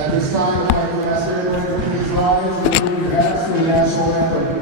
At this time, I'd like to ask everyone to please rise and remove your hats for the national anthem.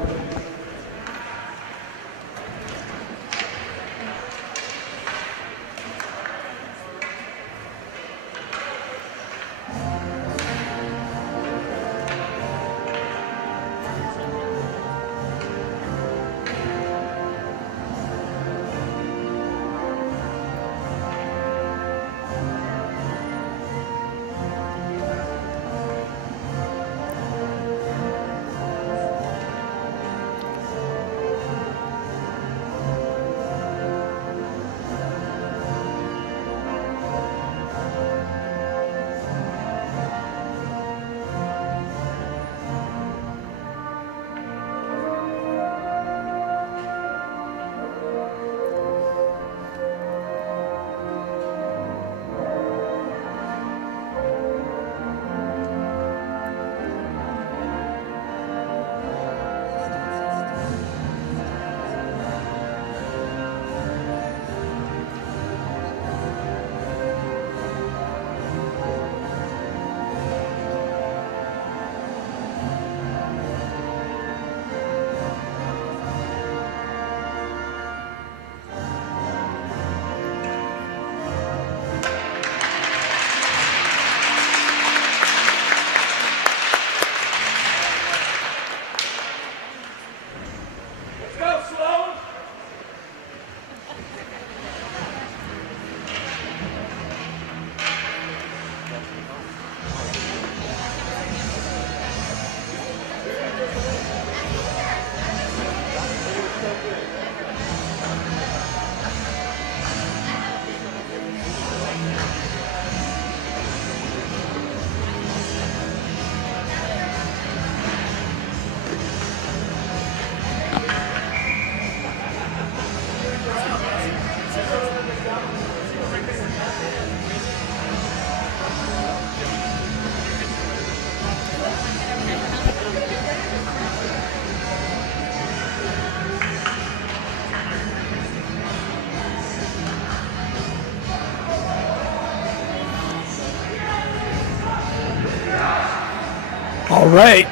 All right.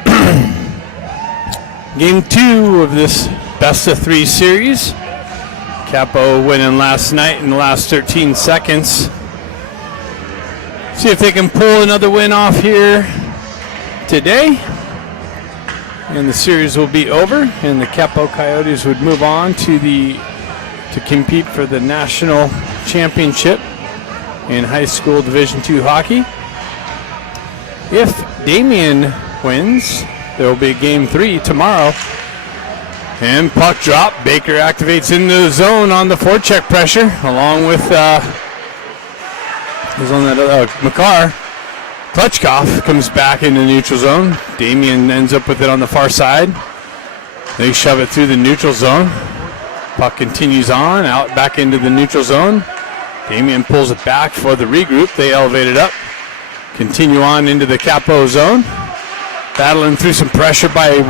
Game 2 of this best of 3 series. Capo winning last night in the last 13 seconds. See if they can pull another win off here today. And the series will be over, and the Capo Coyotes would move on to compete for the national championship in high school Division II hockey. If Damien wins, there will be game 3 tomorrow. And puck drop. Baker activates into the zone on the forecheck pressure, along with Makar. Klutchkov comes back into neutral zone. Damien ends up with it on the far side. They shove it through the neutral zone. Puck continues on, out back into the neutral zone. Damien pulls it back for the regroup. They elevate it up. Continue on into the Capo zone. Battling through some pressure by Goal.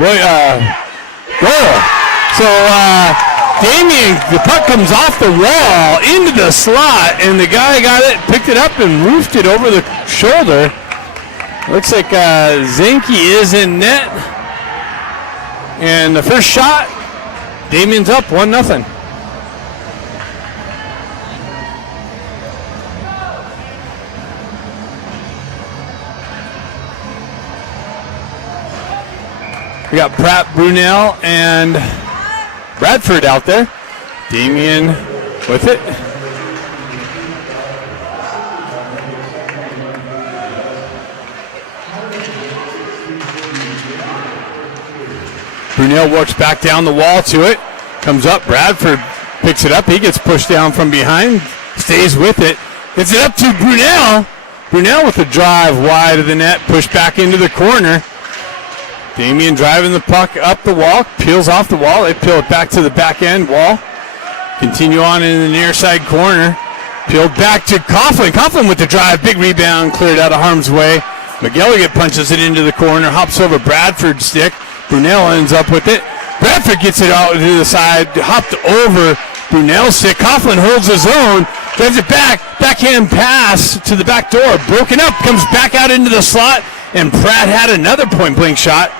So Damien, the puck comes off the wall into the slot, and the guy got it, picked it up, and roofed it over the shoulder. Looks like Zinke is in net. And the first shot, Damien's up 1-0. We got Pratt, Brunel, and Bradford out there. Damien with it. Brunel works back down the wall to it. Comes up. Bradford picks it up. He gets pushed down from behind. Stays with it. Gets it up to Brunel. Brunel with a drive wide of the net. Pushed back into the corner. Damien driving the puck up the wall. Peels off the wall. They peel it back to the back end wall. Continue on in the near side corner. Peeled back to Coughlin. Coughlin with the drive. Big rebound. Cleared out of harm's way. McGilligan punches it into the corner. Hops over Bradford's stick. Brunel ends up with it. Bradford gets it out to the side. Hopped over Brunel's stick. Coughlin holds his own. Drives it back backhand pass to the back door. Broken up, comes back out into the slot, and Pratt had another point-blank shot.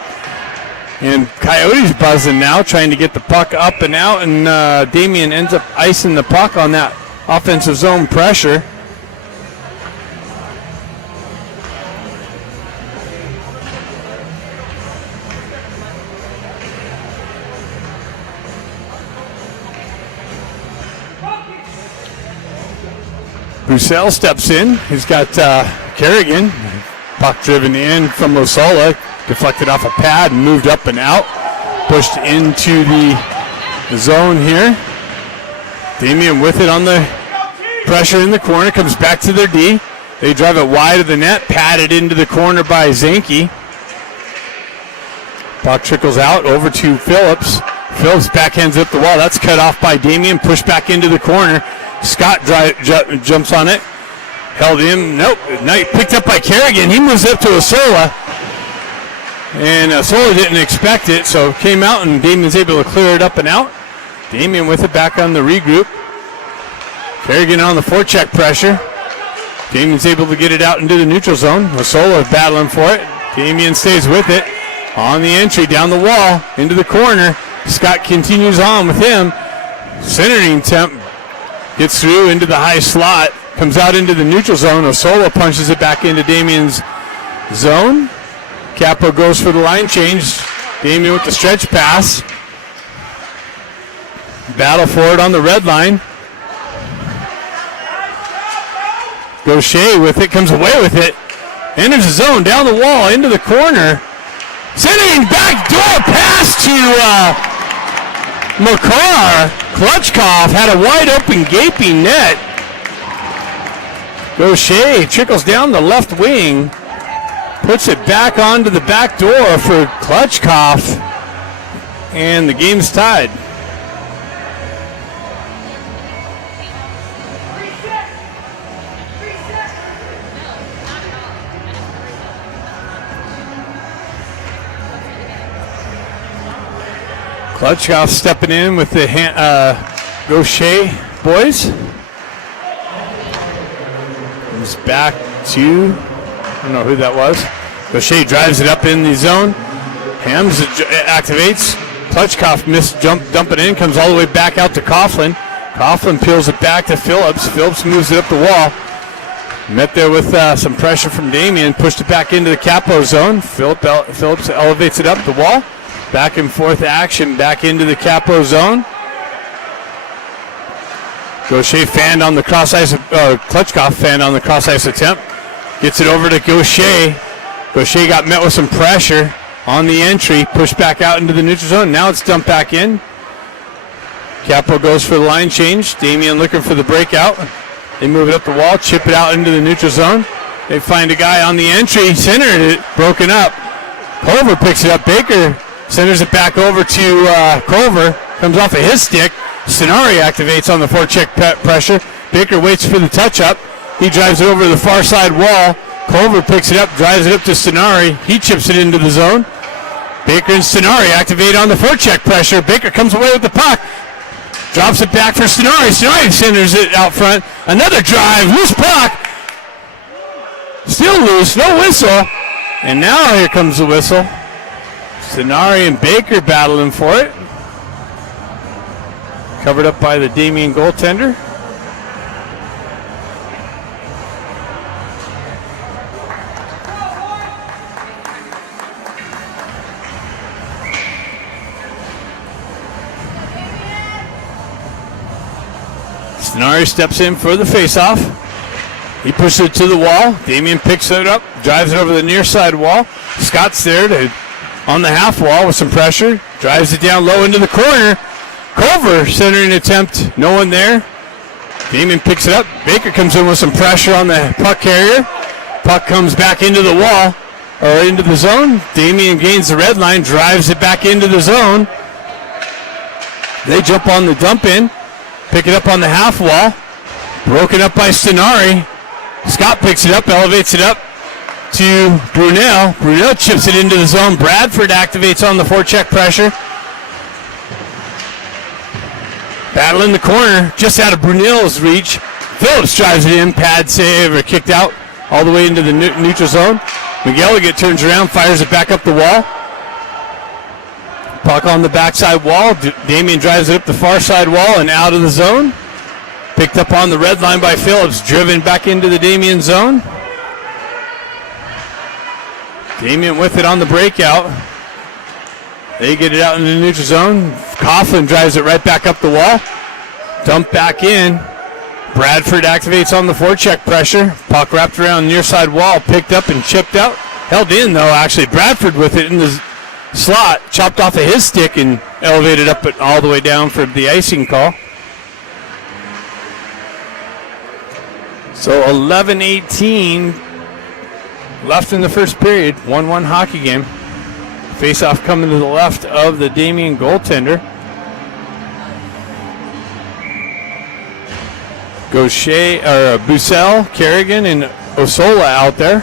And Coyotes buzzing now, trying to get the puck up and out, and Damien ends up icing the puck on that offensive zone pressure. Roussel steps in. He's got Kerrigan. Puck driven in from Losola. Deflected off a pad and moved up and out. Pushed into the zone here. Damien with it on the pressure in the corner. Comes back to their D. They drive it wide of the net. Padded into the corner by Zanke. Puck trickles out over to Phillips. Phillips backhands up the wall. That's cut off by Damien. Pushed back into the corner. Scott jumps on it. Held in. Nope. Picked up by Kerrigan. He moves up to Osola. And Osola didn't expect it, so came out, and Damien's able to clear it up and out. Damien with it back on the regroup. Kerrigan on the forecheck pressure. Damien's able to get it out into the neutral zone. Osola battling for it. Damien stays with it. On the entry, down the wall, into the corner. Scott continues on with him. Centering attempt. Gets through into the high slot. Comes out into the neutral zone. Osola punches it back into Damien's zone. Capo goes for the line change. Damien with the stretch pass. Battle for it on the red line. Gaucher with it. Comes away with it. Enters the zone. Down the wall. Into the corner. Sending back door pass to Makar. Klutchkov had a wide open gaping net. Gaucher trickles down the left wing. Puts it back onto the back door for Klutchkov. And the game's tied. Klutchkov stepping in with the Gaucher boys. Comes back to, I don't know who that was. Gaucher drives it up in the zone. Hams activates. Klutchkov missed dumping in. Comes all the way back out to Coughlin. Coughlin peels it back to Phillips. Phillips moves it up the wall. Met there with some pressure from Damien. Pushed it back into the Capo zone. Phillips elevates it up the wall. Back and forth action back into the Capo zone. Gaucher fanned on the cross ice. Klutchkov fanned on the cross ice attempt. Gets it over to Gaucher. Gaucher got met with some pressure on the entry. Pushed back out into the neutral zone. Now it's dumped back in. Capo goes for the line change. Damien looking for the breakout. They move it up the wall. Chip it out into the neutral zone. They find a guy on the entry. Centered it. Broken up. Culver picks it up. Baker centers it back over to Culver. Comes off of his stick. Stenari activates on the forecheck pressure. Baker waits for the touch-up. He drives it over to the far side wall. Culver picks it up, drives it up to Stenari. He chips it into the zone. Baker and Stenari activate on the forecheck pressure. Baker comes away with the puck. Drops it back for Stenari. Stenari centers it out front. Another drive. Loose puck. Still loose. No whistle. And now here comes the whistle. Stenari and Baker battling for it. Covered up by the Damien goaltender. Stenari steps in for the faceoff. He pushes it to the wall. Damien picks it up, drives it over the near side wall. Scott's there on the half wall with some pressure. Drives it down low into the corner. Culver centering attempt, no one there. Damien picks it up. Baker comes in with some pressure on the puck carrier. Puck comes back into the wall, or into the zone. Damien gains the red line, drives it back into the zone. They jump on the dump in, pick it up on the half wall. Broken up by Stenari. Scott picks it up, elevates it up to Brunel. Brunel chips it into the zone. Bradford activates on the forecheck pressure. Battle in the corner, just out of Brunel's reach. Phillips drives it in, pad save, or kicked out all the way into the neutral zone. McElligott turns around, fires it back up the wall. Puck on the backside wall. Damien drives it up the far side wall and out of the zone. Picked up on the red line by Phillips, driven back into the Damien zone. Damien with it on the breakout. They get it out in the neutral zone. Coughlin drives it right back up the wall. Dump back in. Bradford activates on the forecheck pressure. Puck wrapped around near side wall, picked up and chipped out. Held in though, actually. Bradford with it in the slot, chopped off of his stick and elevated up it all the way down for the icing call. So 11:18 left in the first period. 1-1 hockey game. Face-off coming to the left of the Damien goaltender. Gaucher, or Bussell, Kerrigan, and Osola out there.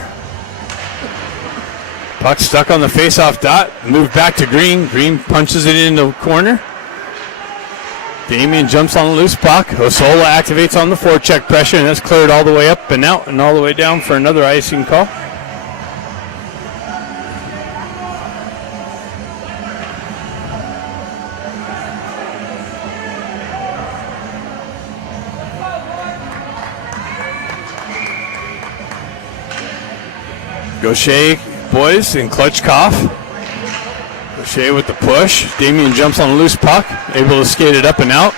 Puck stuck on the face-off dot. Moved back to Green. Green punches it in the corner. Damien jumps on the loose puck. Osola activates on the forecheck pressure, and that's cleared all the way up and out and all the way down for another icing call. Gaucher, boys, and Klutchkov. Gaucher with the push. Damien jumps on a loose puck, able to skate it up and out.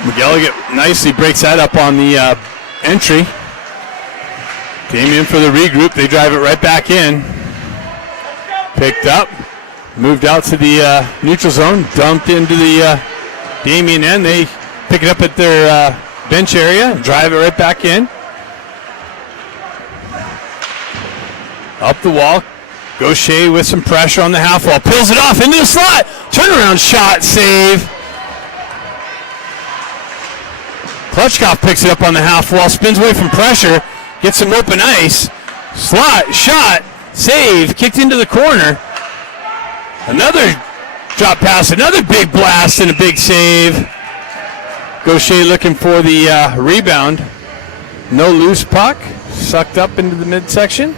McElligott nicely breaks that up on the entry. Damien for the regroup. They drive it right back in. Picked up. Moved out to the neutral zone. Dumped into the Damien end. They pick it up at their bench area and drive it right back in. Up the wall. Gaucher with some pressure on the half wall. Pulls it off into the slot. Turnaround shot. Save. Klutchkov picks it up on the half wall. Spins away from pressure. Gets some open ice. Slot. Shot. Save. Kicked into the corner. Another drop pass. Another big blast and a big save. Gaucher looking for the rebound. No loose puck. Sucked up into the midsection.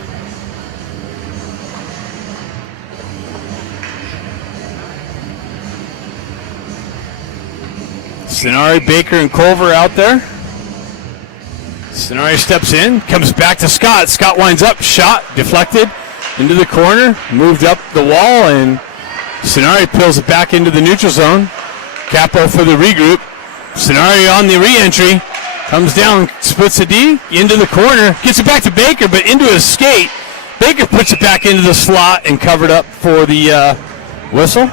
Stenari, Baker, and Culver out there. Stenari steps in, comes back to Scott. Scott winds up, shot, deflected into the corner, moved up the wall, and Stenari peels it back into the neutral zone. Capo for the regroup. Stenari on the re-entry, comes down, splits the D, into the corner, gets it back to Baker, but into his skate. Baker puts it back into the slot and covered up for the whistle.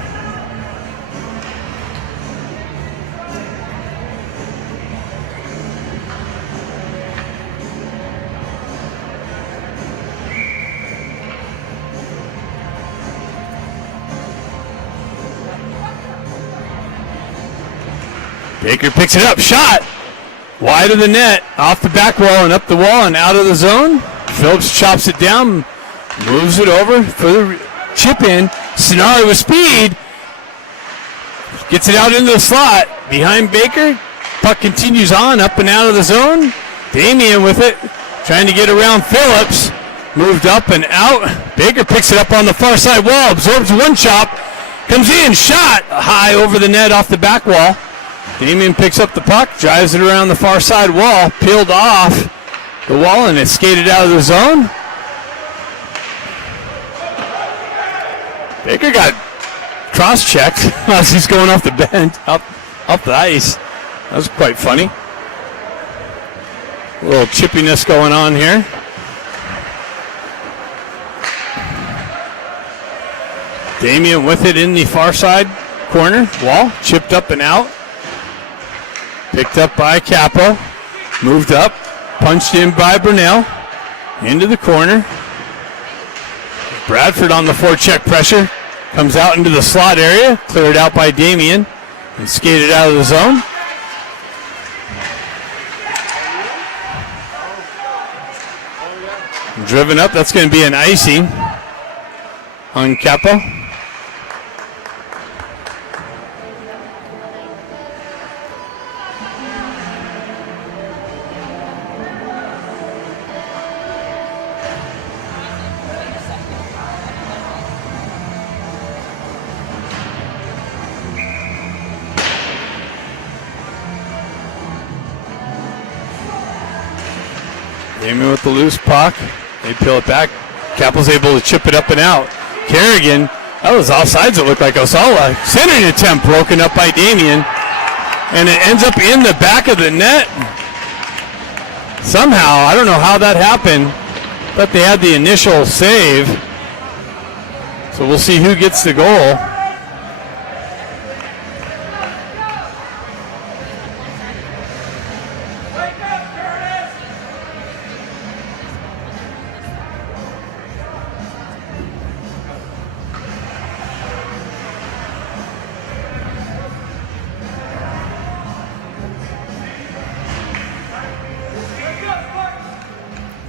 Baker picks it up, shot, wide of the net, off the back wall and up the wall and out of the zone. Phillips chops it down, moves it over for the chip in. Stenari with speed, gets it out into the slot, behind Baker. Puck continues on, up and out of the zone. Damien with it, trying to get around Phillips, moved up and out. Baker picks it up on the far side wall, absorbs one chop, comes in, shot, high over the net off the back wall. Damien picks up the puck, drives it around the far side wall, peeled off the wall, and it's skated out of the zone. Baker got cross-checked as he's going off the bench, up the ice. That was quite funny. A little chippiness going on here. Damien with it in the far side corner wall, chipped up and out. Picked up by Capo, moved up, punched in by Brunel, into the corner. Bradford on the forecheck pressure, comes out into the slot area, cleared out by Damien, and skated out of the zone. Driven up, that's going to be an icing on Capo. Damien with the loose puck. They peel it back. Capo's able to chip it up and out. Kerrigan, that was offsides, it looked like Osala. Centering attempt broken up by Damien. And it ends up in the back of the net. Somehow, I don't know how that happened, but they had the initial save. So we'll see who gets the goal.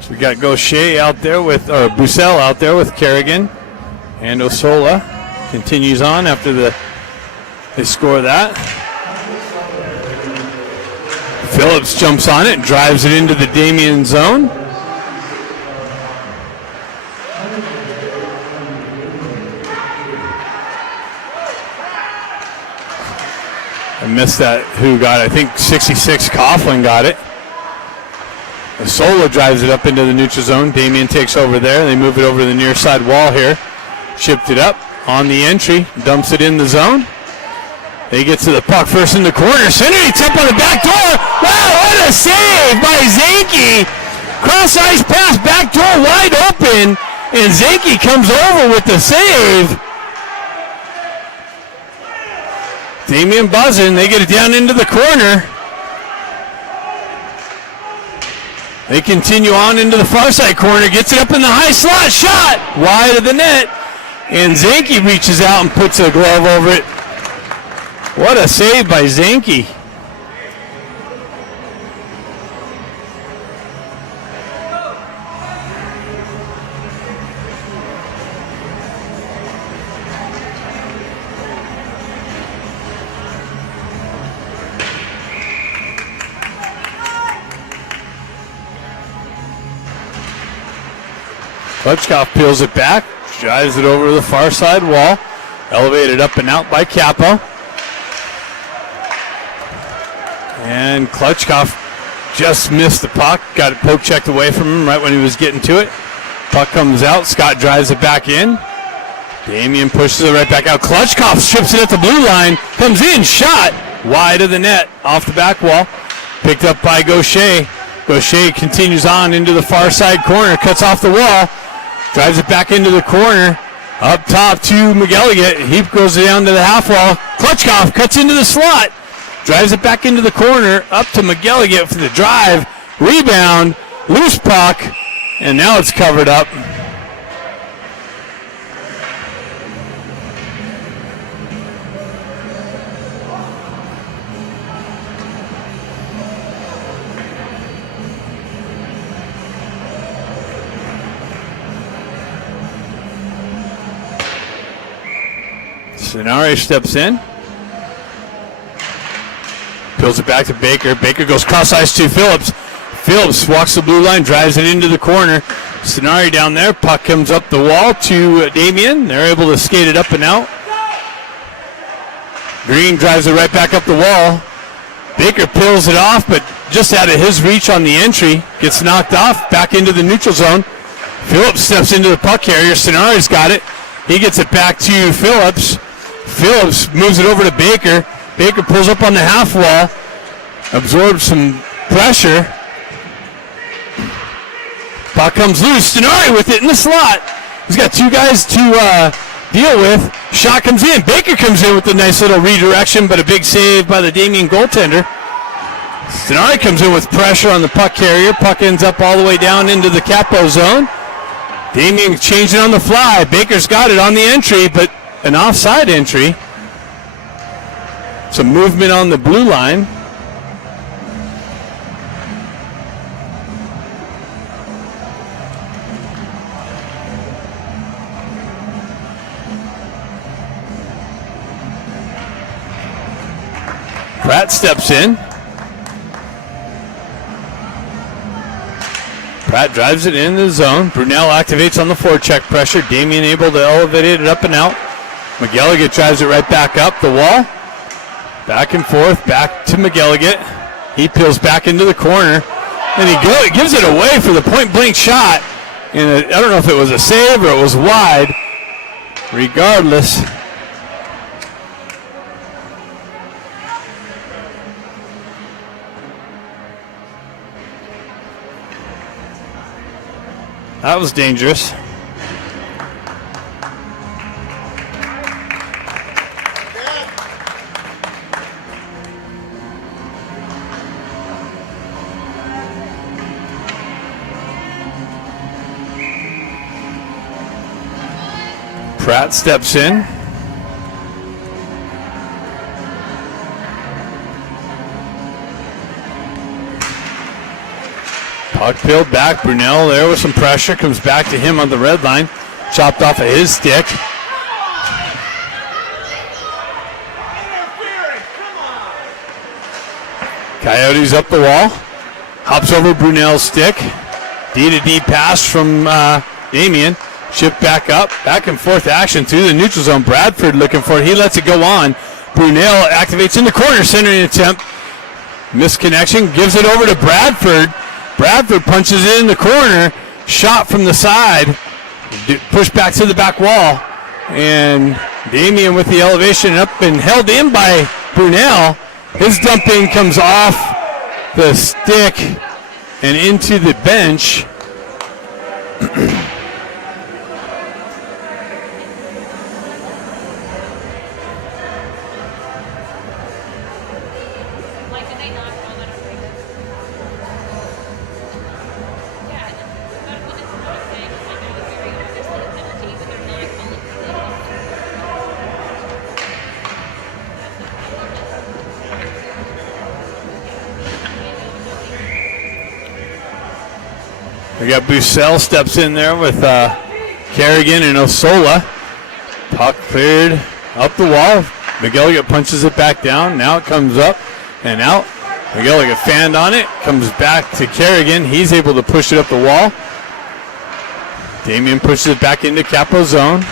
So we got Gaucher out there with, or Bussell out there with Kerrigan. And Osola continues on after they score that. Phillips jumps on it and drives it into the Damien zone. I missed that. Who got it? I think 66 Coughlin got it. Osola drives it up into the neutral zone. Damien takes over there. They move it over to the near side wall here. Chipped it up on the entry. Dumps it in the zone. They get to the puck first in the corner. Centering tip on the back door. Wow, what a save by Zanke. Cross ice pass, back door wide open. And Zanke comes over with the save. Damien buzzing. They get it down into the corner. They continue on into the far side corner. Gets it up in the high slot. Shot wide of the net. And Zanke reaches out and puts a glove over it. What a save by Zanke. Klutchkov peels it back, drives it over to the far side wall, elevated up and out by Capo. And Klutchkov just missed the puck, got it poke checked away from him right when he was getting to it. Puck comes out, Scott drives it back in. Damien pushes it right back out. Klutchkov strips it at the blue line, comes in, shot wide of the net, off the back wall. Picked up by Gaucher. Gaucher continues on into the far side corner, cuts off the wall. Drives it back into the corner. Up top to McGilligan. He goes down to the half wall. Klutchkov cuts into the slot. Drives it back into the corner. Up to McGilligan for the drive. Rebound. Loose puck. And now it's covered up. Sonari steps in. Peels it back to Baker. Baker goes cross ice to Phillips. Phillips walks the blue line, drives it into the corner. Sonari down there. Puck comes up the wall to Damien. They're able to skate it up and out. Green drives it right back up the wall. Baker peels it off, but just out of his reach on the entry. Gets knocked off, back into the neutral zone. Phillips steps into the puck carrier. Sonari's got it. He gets it back to Phillips. Phillips moves it over to Baker. Baker pulls up on the half wall, absorbs some pressure. Puck comes loose. Sonari with it in the slot. He's got two guys to deal with. Shot comes in. Baker comes in with a nice little redirection, but a big save by the Damien goaltender. Sonari comes in with pressure on the puck carrier. Puck ends up all the way down into the Capo zone. Damien changing on the fly. Baker's got it on the entry, but an offside entry. Some movement on the blue line. Pratt steps in. Pratt drives it in the zone. Brunel activates on the forecheck pressure. Damien able to elevate it up and out. McGilligan drives it right back up the wall. Back and forth, back to McGilligan. He peels back into the corner. And he gives it away for the point-blank shot. And I don't know if it was a save or it was wide. Regardless, that was dangerous. Pratt steps in. Puck peeled back. Brunel there with some pressure. Comes back to him on the red line. Chopped off of his stick. Coyotes up the wall. Hops over Brunel's stick. D-to-D pass from Damien. Shift back up, back and forth action through the neutral zone. Bradford looking for it. He lets it go on. Brunel activates in the corner, centering attempt. Misconnection, gives it over to Bradford. Bradford punches it in the corner. Shot from the side. Pushed back to the back wall. And Damien with the elevation up and held in by Brunel. His dumping comes off the stick and into the bench. We got Bucell steps in there with Kerrigan and Osola. Puck cleared up the wall. McGilligan punches it back down. Now it comes up and out. McGilligan fanned on it. Comes back to Kerrigan. He's able to push it up the wall. Damien pushes it back into Capo zone.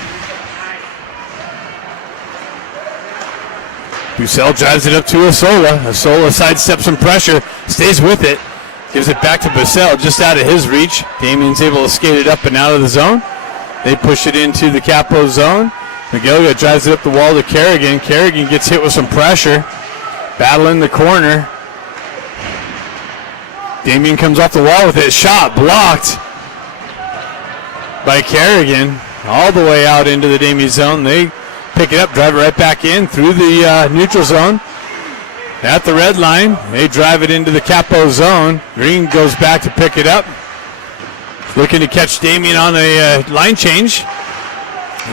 Bucell drives it up to Osola. Osola sidesteps some pressure. Stays with it. Gives it back to Bucell, just out of his reach. Damien's able to skate it up and out of the zone. They push it into the Capo zone. McGilligan drives it up the wall to Kerrigan. Kerrigan gets hit with some pressure. Battle in the corner. Damien comes off the wall with it. Shot blocked by Kerrigan. All the way out into the Damien zone. They pick it up, drive it right back in through the neutral zone. At the red line, they drive it into the Capo zone. Green goes back to pick it up. Looking to catch Damien on a line change.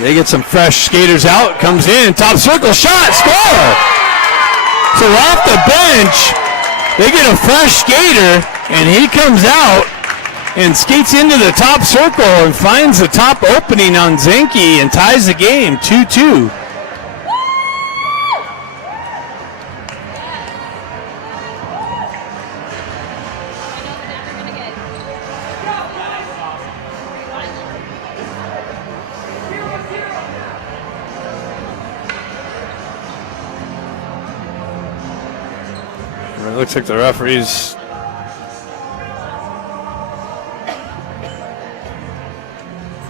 They get some fresh skaters out. Comes in, top circle, shot, score! So off the bench, they get a fresh skater, and he comes out and skates into the top circle and finds the top opening on Zenke and ties the game 2-2. It looks like the referee's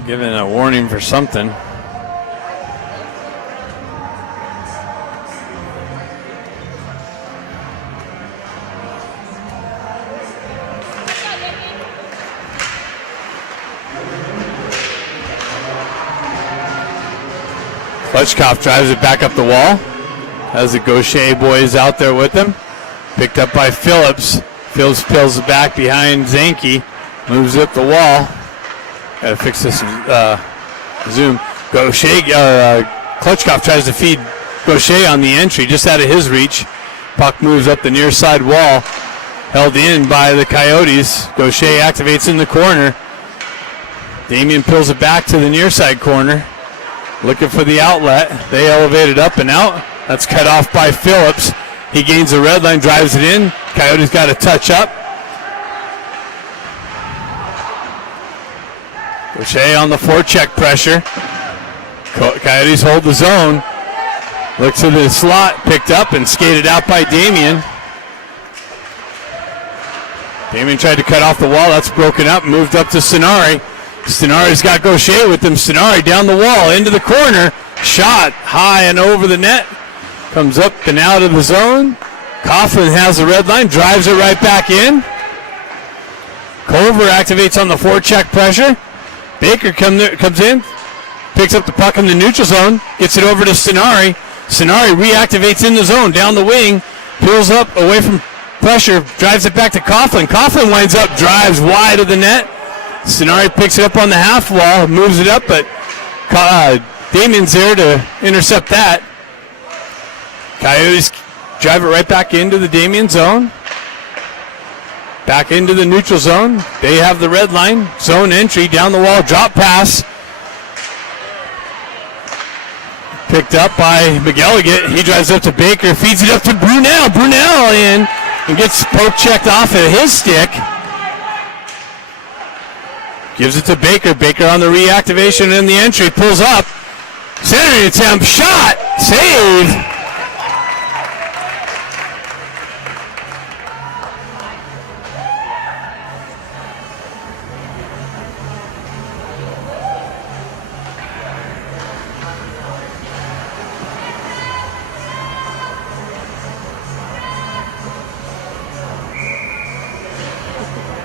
giving a warning for something. Klutchkopf drives it back up the wall. Has the Gaucher boys out there with him. Picked up by Phillips. Phillips peels it back behind Zenke. Moves up the wall. Got to fix this zoom. Gaucher, Klutchkopf tries to feed Gaucher on the entry, just out of his reach. Puck moves up the near side wall. Held in by the Coyotes. Gaucher activates in the corner. Damien peels it back to the near side corner. Looking for the outlet. They elevate it up and out. That's cut off by Phillips. He gains the red line, drives it in. Coyotes got a touch up. Gaucher on the forecheck pressure. Coyotes hold the zone. Look to the slot, picked up and skated out by Damien. Damien tried to cut off the wall. That's broken up. Moved up to Sonari. Sonari's got Gaucher with him. Sonari down the wall, into the corner. Shot high and over the net. Comes up and out of the zone. Coughlin has the red line. Drives it right back in. Culver activates on the forecheck pressure. Baker comes in. Picks up the puck in the neutral zone. Gets it over to Sonari. Sonari reactivates in the zone. Down the wing. Peels up away from pressure. Drives it back to Coughlin. Coughlin winds up. Drives wide of the net. Sonari picks it up on the half wall. Moves it up, but Damien's there to intercept that. Coyotes drive it right back into the Damien zone. Back into the neutral zone. They have the red line. Zone entry, down the wall, drop pass. Picked up by McElligott. He drives up to Baker, feeds it up to Brunel. Brunel in and gets poke checked off of his stick. Gives it to Baker. Baker on the reactivation and the entry. Pulls up. Centering attempt. Shot. Save.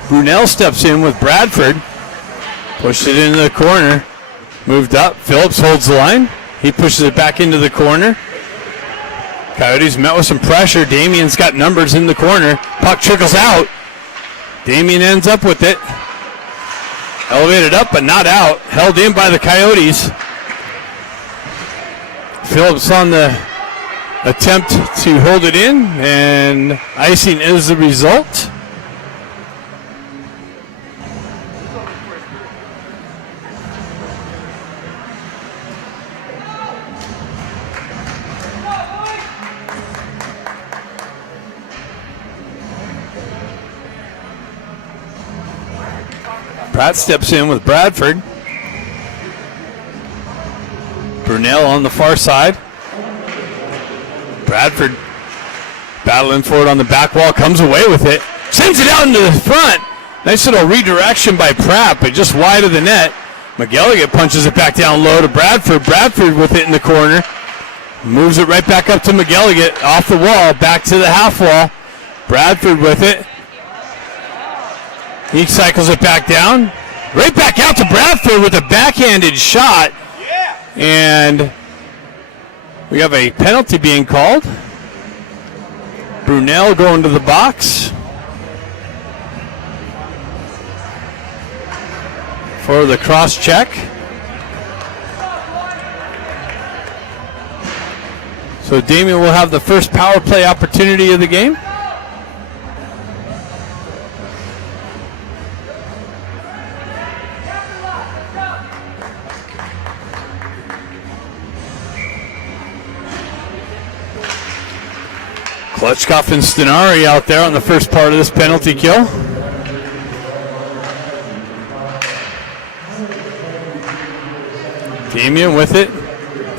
Brunel steps in with Bradford. Pushed it into the corner. Moved up. Phillips holds the line. He pushes it back into the corner. Coyotes met with some pressure. Damien's got numbers in the corner. Puck trickles out. Damien ends up with it. Elevated up but not out. Held in by the Coyotes. Phillips on the attempt to hold it in, and icing is the result. Pratt steps in with Bradford. Brunel on the far side. Bradford battling for it on the back wall, comes away with it. Sends it out into the front. Nice little redirection by Pratt, but just wide of the net. McElligott punches it back down low to Bradford. Bradford with it in the corner. Moves it right back up to McElligott. Off the wall, back to the half wall. Bradford with it. He cycles it back down. Right back out to Bradford with a backhanded shot. And we have a penalty being called. Brunel going to the box for the cross check. So Damien will have the first power play opportunity of the game. Klutchkov and Stenari out there on the first part of this penalty kill. Damien with it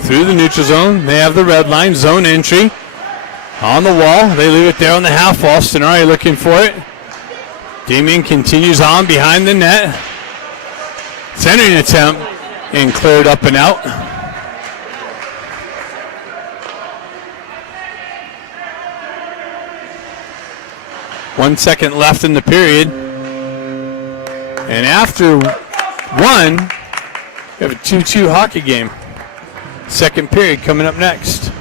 through the neutral zone. They have the red line, zone entry. On the wall, they leave it there on the half wall. Stenari looking for it. Damien continues on behind the net. Centering attempt and cleared up and out. One second left in the period. And after one, we have a 2-2 hockey game. Second period coming up next.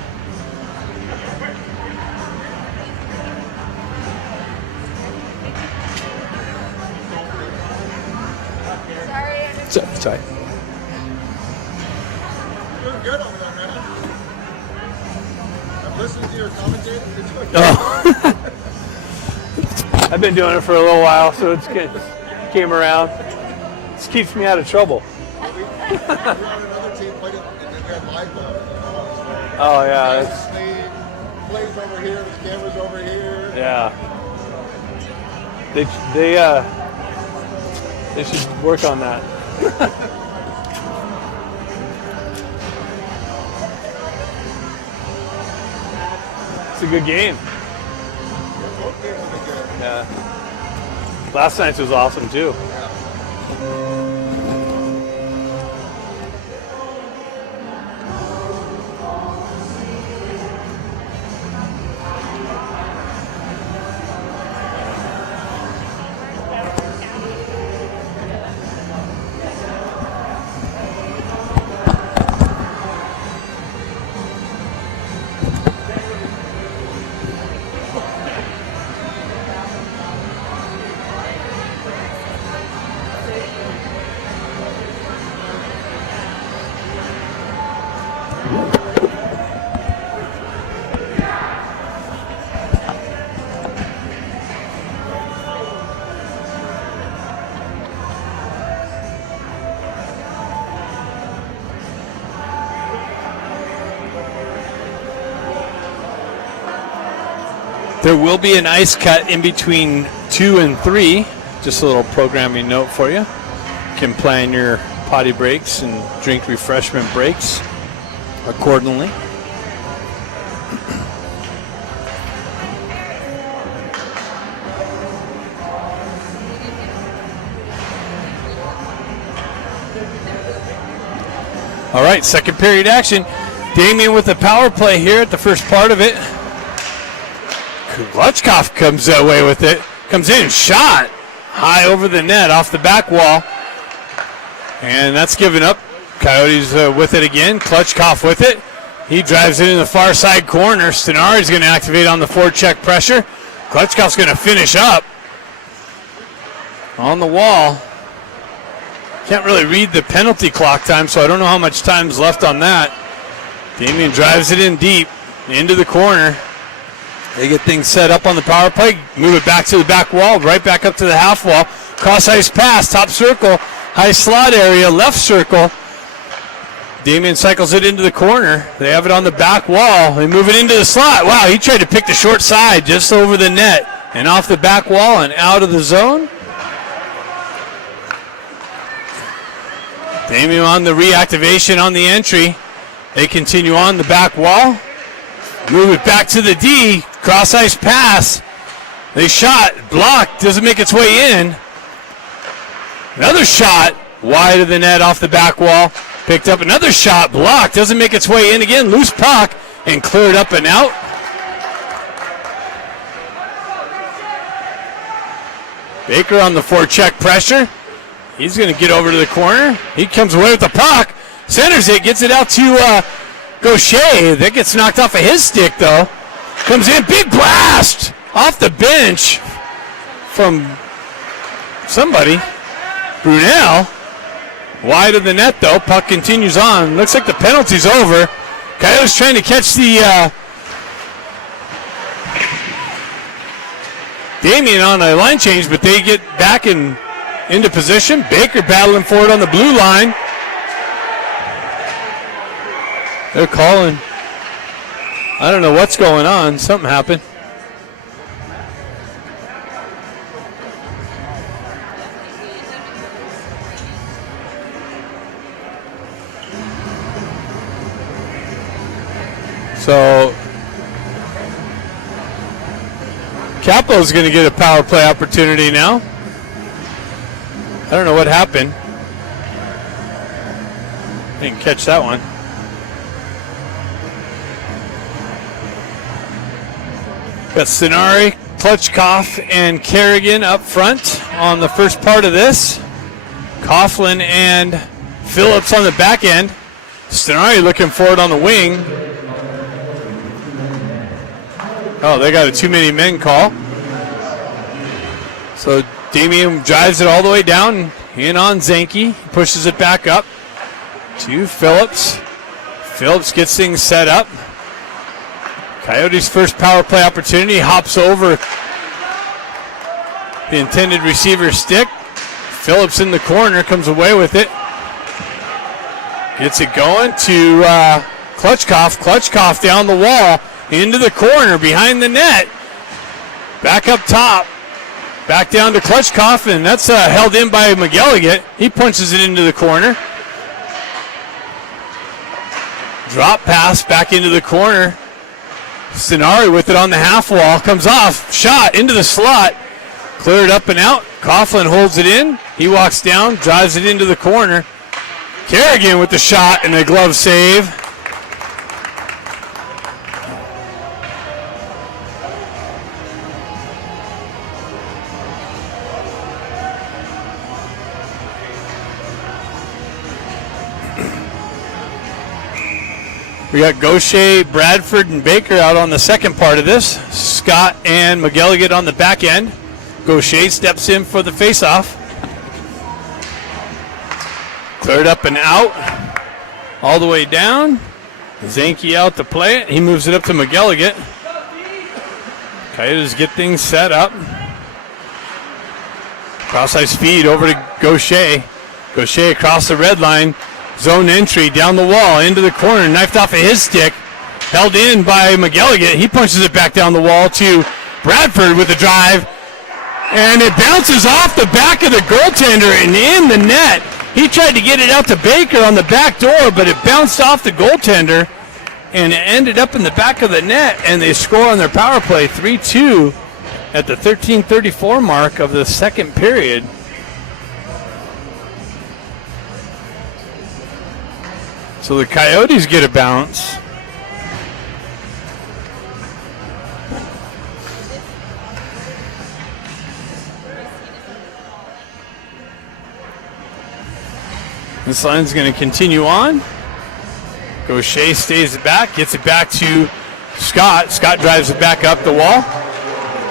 Sorry. Doing good over there, man. I'm listening to your commentator. Oh. I've been doing it for a little while, so it's good. Came around. This keeps me out of trouble. We were on another team, played in live though. Oh yeah. The plays over here, the cameras over here. Yeah. They should work on that. It's a good game. Both games have been good. Yeah. Last night's was awesome too. There will be an ice cut in between 2 and 3. Just a little programming note for you. You can plan your potty breaks and drink refreshment breaks accordingly. All right, second period action. Damien with the power play here at the first part of it. Klutchkov comes away with it. Comes in, shot high over the net off the back wall. And that's given up. Coyotes with it again. Klutchkov with it. He drives it in the far side corner. Stenari's going to activate on the forecheck pressure. Klutchkov's going to finish up on the wall. Can't really read the penalty clock time, so I don't know how much time's left on that. Damien drives it in deep into the corner. They get things set up on the power play, move it back to the back wall, right back up to the half wall. Cross ice pass, top circle, high slot area, left circle. Damien cycles it into the corner. They have it on the back wall. They move it into the slot. Wow, he tried to pick the short side just over the net and off the back wall and out of the zone. Damien on the reactivation on the entry. They continue on the back wall. Move it back to the D. Cross ice pass. They shot. Blocked. Doesn't make its way in. Another shot. Wide of the net off the back wall. Picked up another shot. Blocked. Doesn't make its way in again. Loose puck. And cleared up and out. Baker on the forecheck pressure. He's going to get over to the corner. He comes away with the puck. Centers it. Gets it out to Gaucher. That gets knocked off of his stick, though. Comes in. Big blast off the bench from somebody. Brunel. Wide of the net, though. Puck continues on. Looks like the penalty's over. Coyotes trying to catch the Damien on a line change, but they get back into position. Baker battling for it on the blue line. They're calling. I don't know what's going on. Something happened. So Capo's going to get a power play opportunity now. I don't know what happened. Didn't catch that one. Got Stenari, Klutchkov, and Kerrigan up front on the first part of this. Coughlin and Phillips on the back end. Stenari looking for it on the wing. Oh, they got a too many men call. So Damien drives it all the way down, in on Zanke. Pushes it back up to Phillips. Phillips gets things set up. Coyotes' first power play opportunity, hops over the intended receiver's stick. Phillips in the corner, comes away with it. Gets it going to Klutchkov. Klutchkov down the wall, into the corner, behind the net. Back up top. Back down to Klutchkov, and that's held in by McGilligan. He punches it into the corner. Drop pass back into the corner. Stenari with it on the half wall. Comes off. Shot into the slot. Cleared up and out. Coughlin holds it in. He walks down, drives it into the corner. Kerrigan with the shot and a glove save. We got Gaucher, Bradford, and Baker out on the second part of this. Scott and McGilligan on the back end. Gaucher steps in for the faceoff. Cleared up and out. All the way down. Zanke out to play it. He moves it up to McGilligan. Coyotes get things set up. Cross-ice feed over to Gaucher. Gaucher across the red line. Zone entry down the wall into the corner. Knifed off of his stick. Held in by McGilligan. He punches it back down the wall to Bradford with the drive. And it bounces off the back of the goaltender and in the net. He tried to get it out to Baker on the back door, but it bounced off the goaltender and it ended up in the back of the net, and they score on their power play 3-2 at the 13:34 mark of the second period. So the Coyotes get a bounce. This line's going to continue on. Gaucher stays it back, gets it back to Scott. Scott drives it back up the wall.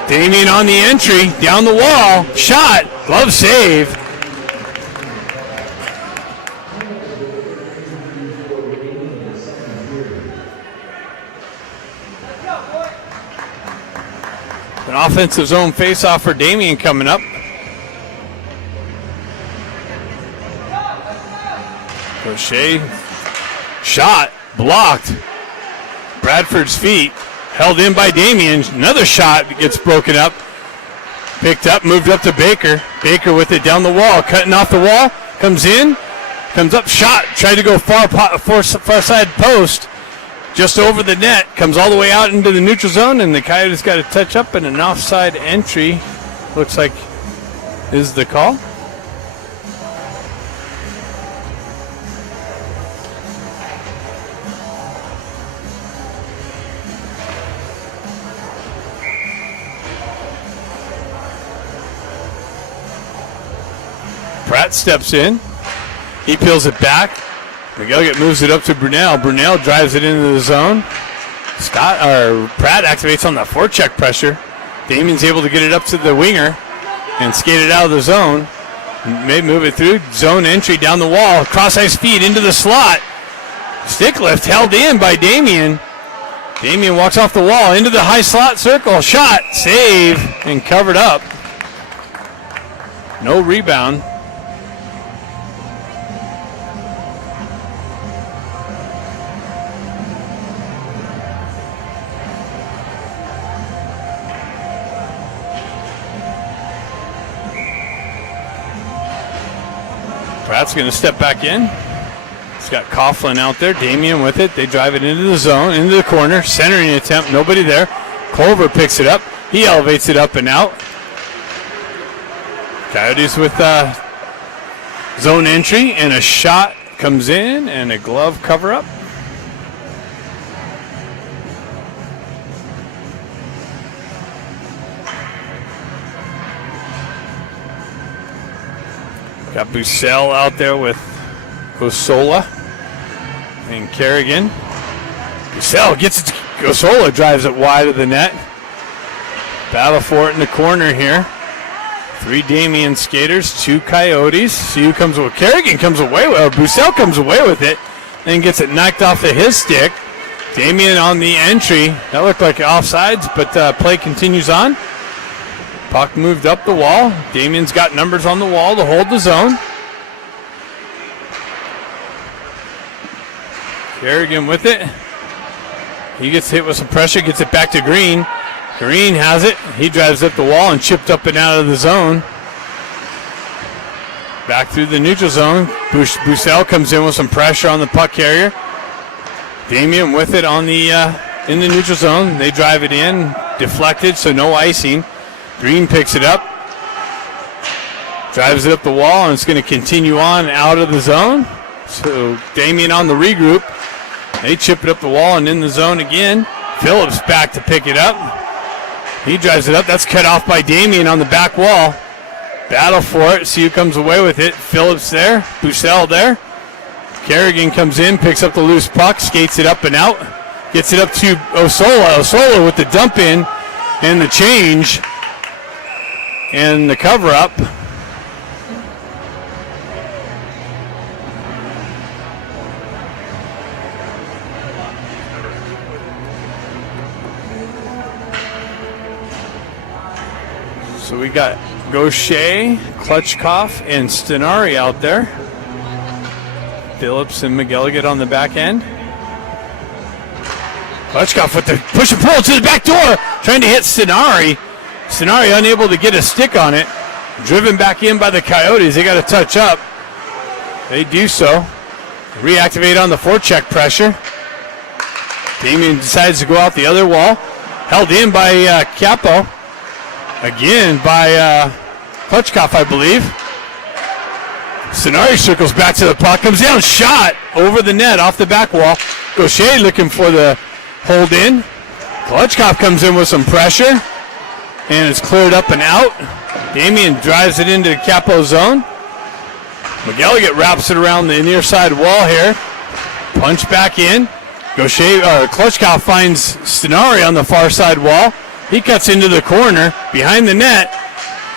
Damien on the entry, down the wall, shot, glove save. An offensive zone faceoff for Damien coming up. Gaucher, shot, blocked. Bradford's feet, held in by Damien. Another shot gets broken up. Picked up, moved up to Baker. Baker with it down the wall, cutting off the wall. Comes in, comes up, shot. Tried to go far side post. Just over the net, comes all the way out into the neutral zone, and the Coyotes got to touch up, and an offside entry looks like is the call. Pratt steps in. He peels it back. McGilligan moves it up to Brunel. Brunel drives it into the zone. Pratt activates on the forecheck pressure. Damien's able to get it up to the winger and skate it out of the zone. May move it through. Zone entry down the wall. Cross-ice feed into the slot. Stick lift held in by Damien. Damien walks off the wall into the high slot circle. Shot, save, and covered up. No rebound. Pratt's going to step back in. He's got Coughlin out there. Damien with it. They drive it into the zone, into the corner. Centering attempt. Nobody there. Culver picks it up. He elevates it up and out. Coyotes with zone entry, and a shot comes in, and a glove cover up. Got Bussell out there with Gosola and Kerrigan. Bussell gets it to Gosola, drives it wide of the net. Battle for it in the corner here. 3 Damien skaters, 2 Coyotes. See who comes with Kerrigan comes away with it. Bussell comes away with it, then gets it knocked off of his stick. Damien on the entry. That looked like offsides, but play continues on. Puck moved up the wall. Damien's got numbers on the wall to hold the zone. Kerrigan with it. He gets hit with some pressure, gets it back to Green. Green has it. He drives up the wall and chipped up and out of the zone. Back through the neutral zone. Bussell comes in with some pressure on the puck carrier. Damien with it on the in the neutral zone. They drive it in, deflected, so no icing. Green picks it up, Drives it up the wall, and it's going to continue on out of the zone. So Damien on the regroup. They chip it up the wall and in the zone again. Phillips back to pick it up. He drives it up. That's cut off by Damien on the back wall. Battle for it. See who comes away with it. Phillips there. Boussel there. Kerrigan comes in, picks up the loose puck, skates it up and out. Gets it up to Osola. Osola with the dump in and the change and the cover up. So we got Gaucher, Klutchkov, and Stenari out there. Phillips and McGilligan on the back end. Klutchkov with the push and pull to the back door, trying to hit Stenari. Stenari unable to get a stick on it. Driven back in by the Coyotes. They got to touch up. They do so. Reactivate on the forecheck pressure. Damien decides to go out the other wall. Held in by Capo. Again by Klutchkov, I believe. Stenari circles back to the puck. Comes down, shot over the net off the back wall. Gaucher looking for the hold in. Klutchkov comes in with some pressure. And it's cleared up and out. Damien drives it into Capo's zone. McGilligan wraps it around the near side wall here. Punch back in. Klutchkov finds Stenari on the far side wall. He cuts into the corner behind the net.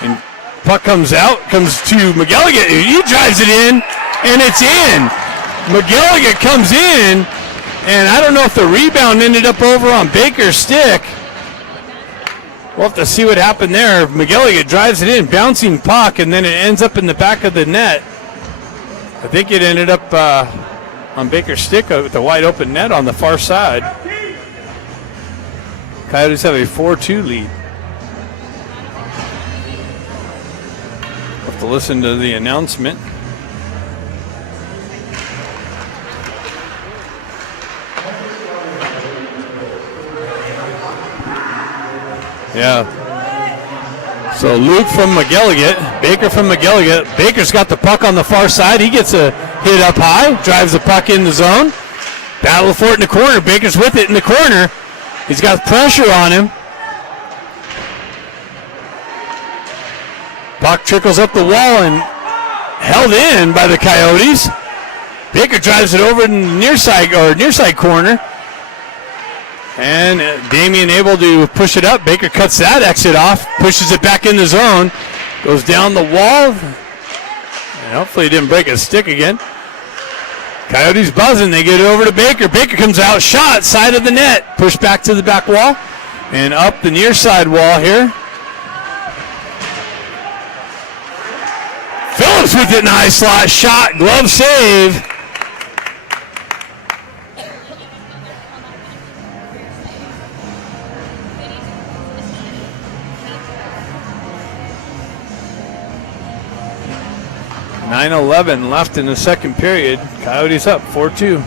And puck comes out, comes to McGilligan. He drives it in, and it's in. McGilligan comes in, and I don't know if the rebound ended up over on Baker's stick. We'll have to see what happened there. McGilligan drives it in, bouncing puck, and then it ends up in the back of the net. I think it ended up on Baker's stick with the wide open net on the far side. Coyotes have a 4-2 lead. We'll have to listen to the announcement. Yeah. So Luke from McGilligan, Baker from McGilligan. Baker's got the puck on the far side. He gets a hit up high, drives the puck in the zone. Battle for it in the corner. Baker's with it in the corner. He's got pressure on him. Puck trickles up the wall and held in by the Coyotes. Baker drives it over in the near side corner. And Damien able to push it up. Baker cuts that exit off, pushes it back in the zone, goes down the wall. And hopefully he didn't break his stick again. Coyotes buzzing. They get it over to Baker. Baker comes out, shot, side of the net. Pushed back to the back wall and up the near side wall here. Phillips with it in the high slot. Shot, glove save. .9:11 left in the second period. Coyotes up 4-2.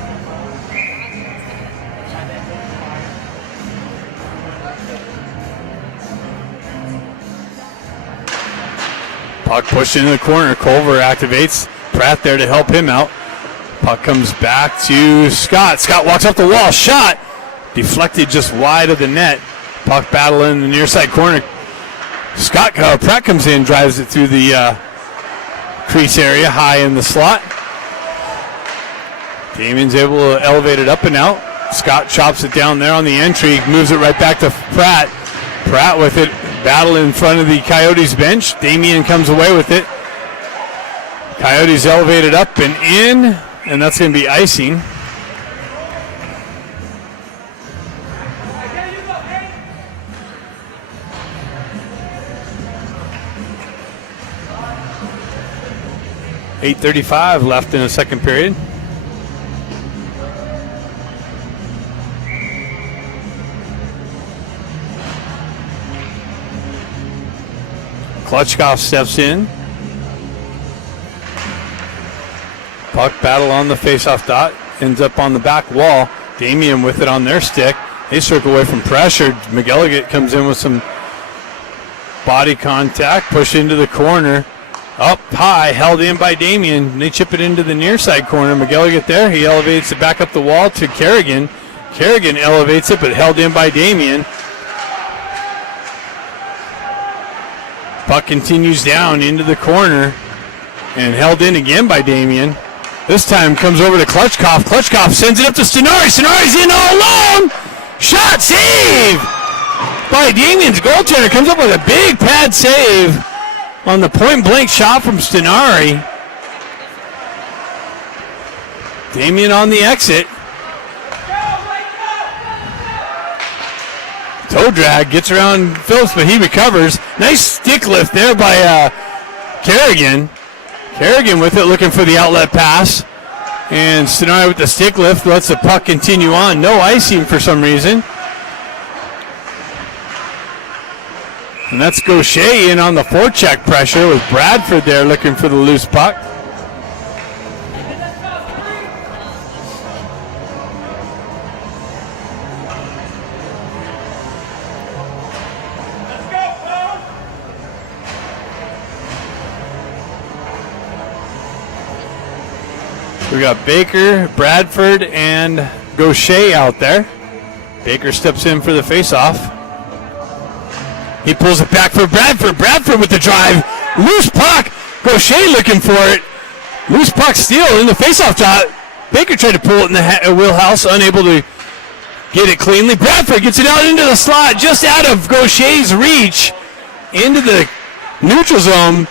Puck pushed into the corner. Culver activates. Pratt there to help him out. Puck comes back to Scott. Scott walks up the wall. Shot. Deflected just wide of the net. Puck battle in the near side corner. Pratt comes in, drives it through the crease area, high in the slot. Damien's able to elevate it up and out. Scott chops it down there on the entry, moves it right back to Pratt. Pratt with it, battle in front of the Coyotes bench. Damien comes away with it. Coyotes elevated up and in, and that's going to be icing. .8:35 left in the second period. Klutchkov steps in. Puck battle on the faceoff dot. Ends up on the back wall. Damien with it on their stick. They circle away from pressure. McGilligan comes in with some body contact. Push into the corner. Up high, held in by Damien. They chip it into the near side corner. McGilligan there. He elevates it back up the wall to Kerrigan. Kerrigan elevates it, but held in by Damien. Puck continues down into the corner and held in again by Damien. This time comes over to Klutchkov. Klutchkov sends it up to Stenari. Stenari's in all alone. Shot save by Damien's goaltender. Comes up with a big pad save on the point-blank shot from Stenari. Damien on the exit. Toe drag, gets around Phillips, but he recovers. Nice stick lift there by Kerrigan. Kerrigan with it, looking for the outlet pass. And Stenari with the stick lift lets the puck continue on. No icing for some reason. And that's Gaucher in on the forecheck pressure with Bradford there looking for the loose puck. We got Baker, Bradford, and Gaucher out there. Baker steps in for the faceoff. He pulls it back for Bradford. Bradford with the drive. Loose puck. Gaucher looking for it. Loose puck steal in the faceoff dot. Baker tried to pull it in the wheelhouse, unable to get it cleanly. Bradford gets it out into the slot, just out of Gaucher's reach, into the neutral zone.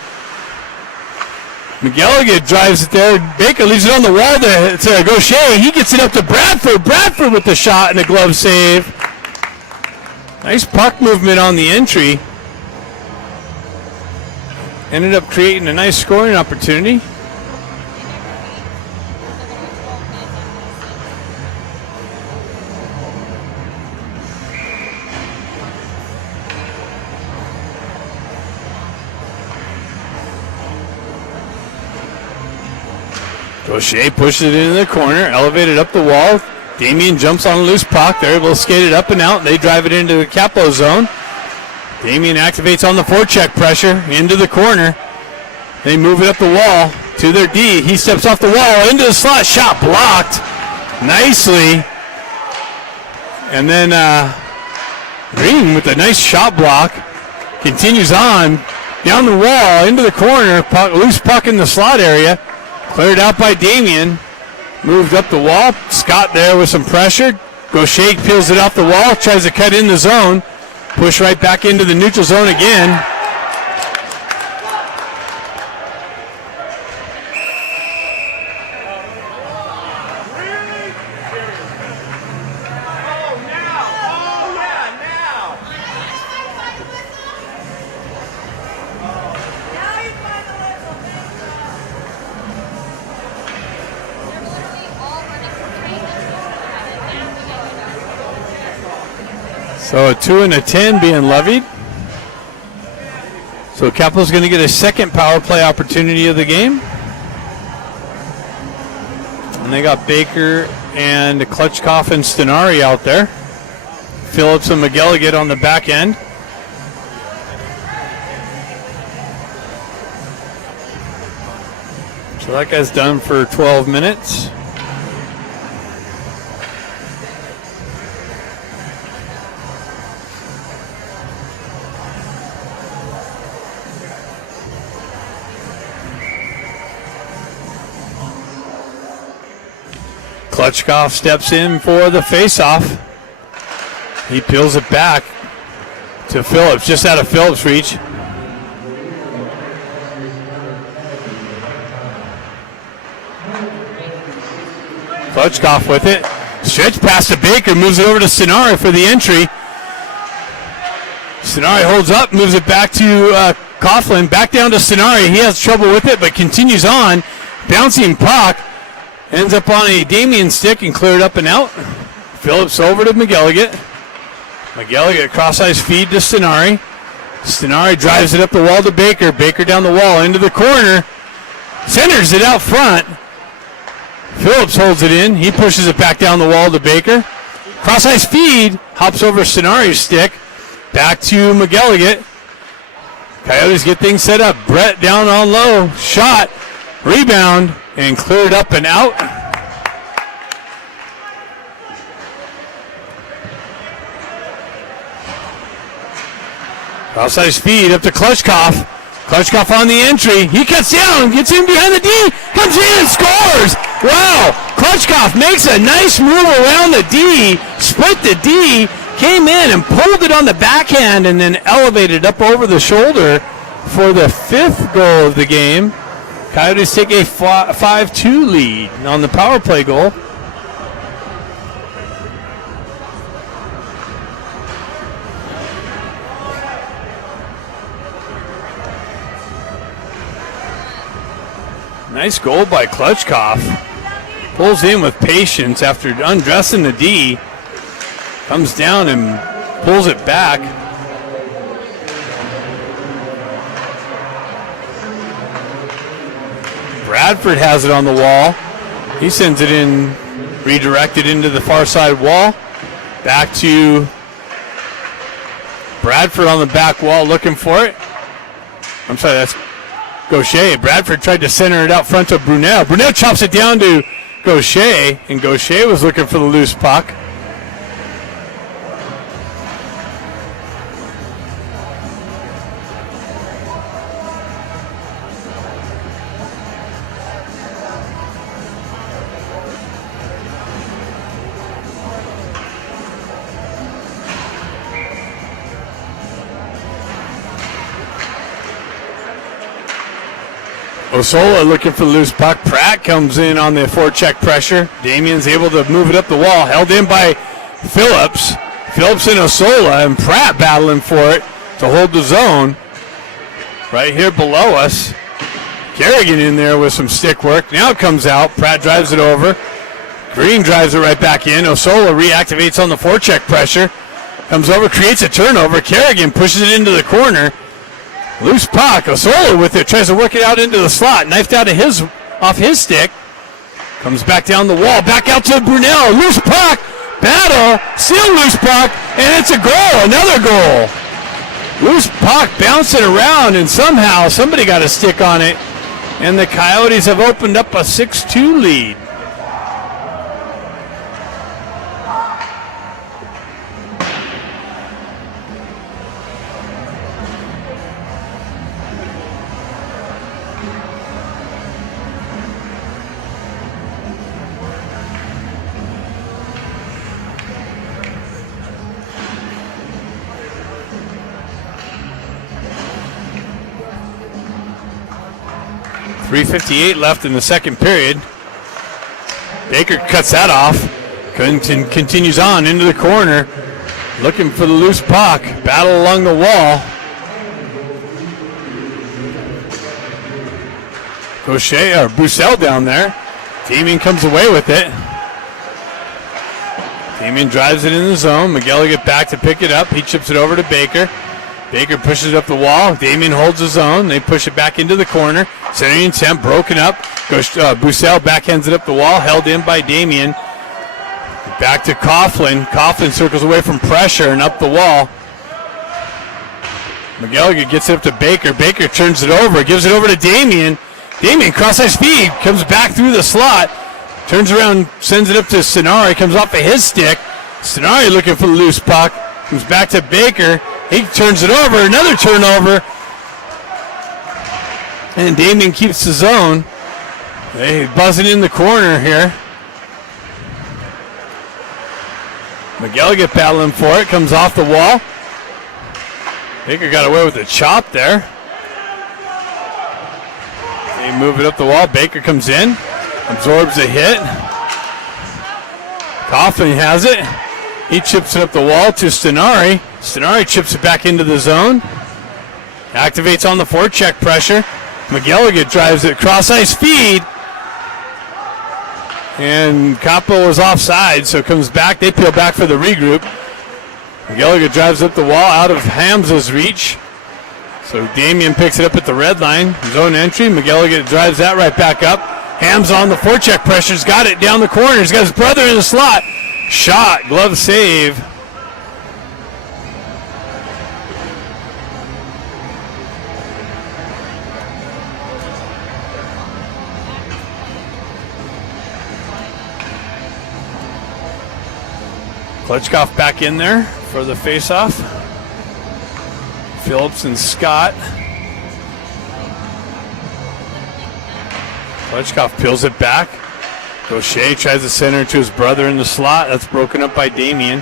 McGilligan drives it there. Baker leaves it on the wall to Gaucher. He gets it up to Bradford. Bradford with the shot and a glove save. Nice puck movement on the entry. Ended up creating a nice scoring opportunity. Gaucher pushes it into the corner, elevated up the wall. Damien jumps on a loose puck. They're able to skate it up and out. They drive it into the Capo zone. Damien activates on the forecheck pressure into the corner. They move it up the wall to their D. He steps off the wall into the slot. Shot blocked nicely. And then Green with a nice shot block. Continues on down the wall into the corner. Loose puck in the slot area. Cleared out by Damien. Moved up the wall. Scott there with some pressure. Gaucher peels it off the wall. Tries to cut in the zone. Push right back into the neutral zone again. So a 2 and a 10 being levied. So Capo's going to get a second power play opportunity of the game. And they got Baker and Klutchkov and Stenari out there. Phillips and McGilligan on the back end. So that guy's done for 12 minutes. Klutchkov steps in for the faceoff. He peels it back to Phillips, just out of Phillips' reach. Klutchkov with it. Stretch pass to Baker, moves it over to Stenari for the entry. Stenari holds up, moves it back to Coughlin, back down to Stenari. He has trouble with it, but continues on. Bouncing puck. Ends up on a Damien stick and cleared up and out. Phillips over to McGilligan. McGilligan cross-ice feed to Stenari. Stenari drives it up the wall to Baker. Baker down the wall into the corner. Centers it out front. Phillips holds it in. He pushes it back down the wall to Baker. Cross-ice feed. Hops over Stenari's stick. Back to McGilligan. Coyotes get things set up. Brett down on low. Shot. Rebound. And cleared up and out. Outside speed up to Klutchkov. Klutchkov on the entry. He cuts down, gets in behind the D, comes in and scores. Wow, Klutchkov makes a nice move around the D, split the D, came in and pulled it on the backhand and then elevated up over the shoulder for the 5th goal of the game. Coyotes take a 5-2 lead on the power play goal. Nice goal by Klutchkov. Pulls in with patience after undressing the D. Comes down and pulls it back. Bradford has it on the wall. He sends it in, redirected into the far side wall. Back to Bradford on the back wall looking for it. I'm sorry, that's Gaucher. Bradford tried to center it out front to Brunel. Brunel chops it down to Gaucher, and Gaucher was looking for the loose puck. Osola looking for the loose puck. Pratt comes in on the forecheck pressure. Damien's able to move it up the wall. Held in by Phillips. Phillips and Osola, and Pratt battling for it to hold the zone. Right here below us. Kerrigan in there with some stick work. Now it comes out. Pratt drives it over. Green drives it right back in. Osola reactivates on the forecheck pressure. Comes over, creates a turnover. Kerrigan pushes it into the corner. Loose puck. Osola with it. Tries to work it out into the slot. Knifed out of off his stick. Comes back down the wall. Back out to Brunel. Loose puck. Battle. Still loose puck. And it's a goal. Another goal. Loose puck bouncing around, and somehow somebody got a stick on it. And the Coyotes have opened up a 6-2 lead. .358 left in the second period. Baker cuts that off. Continues on into the corner. Looking for the loose puck. Battle along the wall. Gaucher or Bussell down there. Damien comes away with it. Damien drives it in the zone. Miguel get back to pick it up. He chips it over to Baker. Baker pushes it up the wall. Damien holds his own. They push it back into the corner. Centering attempt broken up. Bussell backhands it up the wall. Held in by Damien. Back to Coughlin. Coughlin circles away from pressure and up the wall. Miguel gets it up to Baker. Baker turns it over. Gives it over to Damien. Damien cross-ice speed. Comes back through the slot. Turns around. Sends it up to Sonari. Comes off of his stick. Sonari looking for the loose puck. Comes back to Baker. He turns it over. Another turnover. And Damien keeps the zone. They buzzing in the corner here. Miguel get battling for it. Comes off the wall. Baker got away with a chop there. They move it up the wall. Baker comes in. Absorbs a hit. Coughlin has it. He chips it up the wall to Stenari. Stenari chips it back into the zone. Activates on the forecheck pressure. McGilligan drives it cross-ice feed. And Capo is offside, so comes back. They peel back for the regroup. McGilligan drives up the wall out of Hamza's reach. So Damien picks it up at the red line. Zone entry. McGilligan drives that right back up. Hamza on the forecheck pressure. He's got it down the corner. He's got his brother in the slot. Shot, glove save. Klitschkoff back in there for the faceoff. Phillips and Scott. Klitschkoff peels it back. Gaucher tries to center to his brother in the slot. That's broken up by Damien.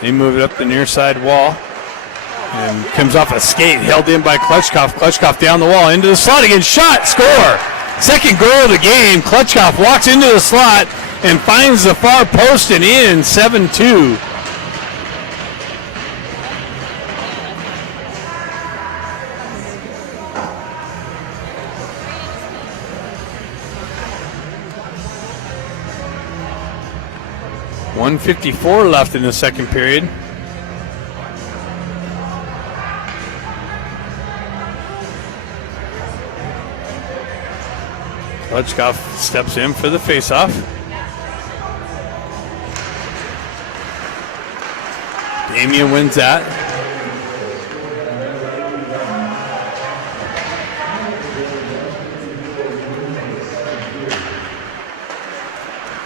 They move it up the near side wall. And comes off a skate, held in by Klitschkoff. Klitschkoff down the wall, into the slot again. Shot, score! Second goal of the game. Klitschkoff walks into the slot and finds the far post and in, 7-2. .154 left in the second period. Klitschkoff steps in for the faceoff. Damien wins that.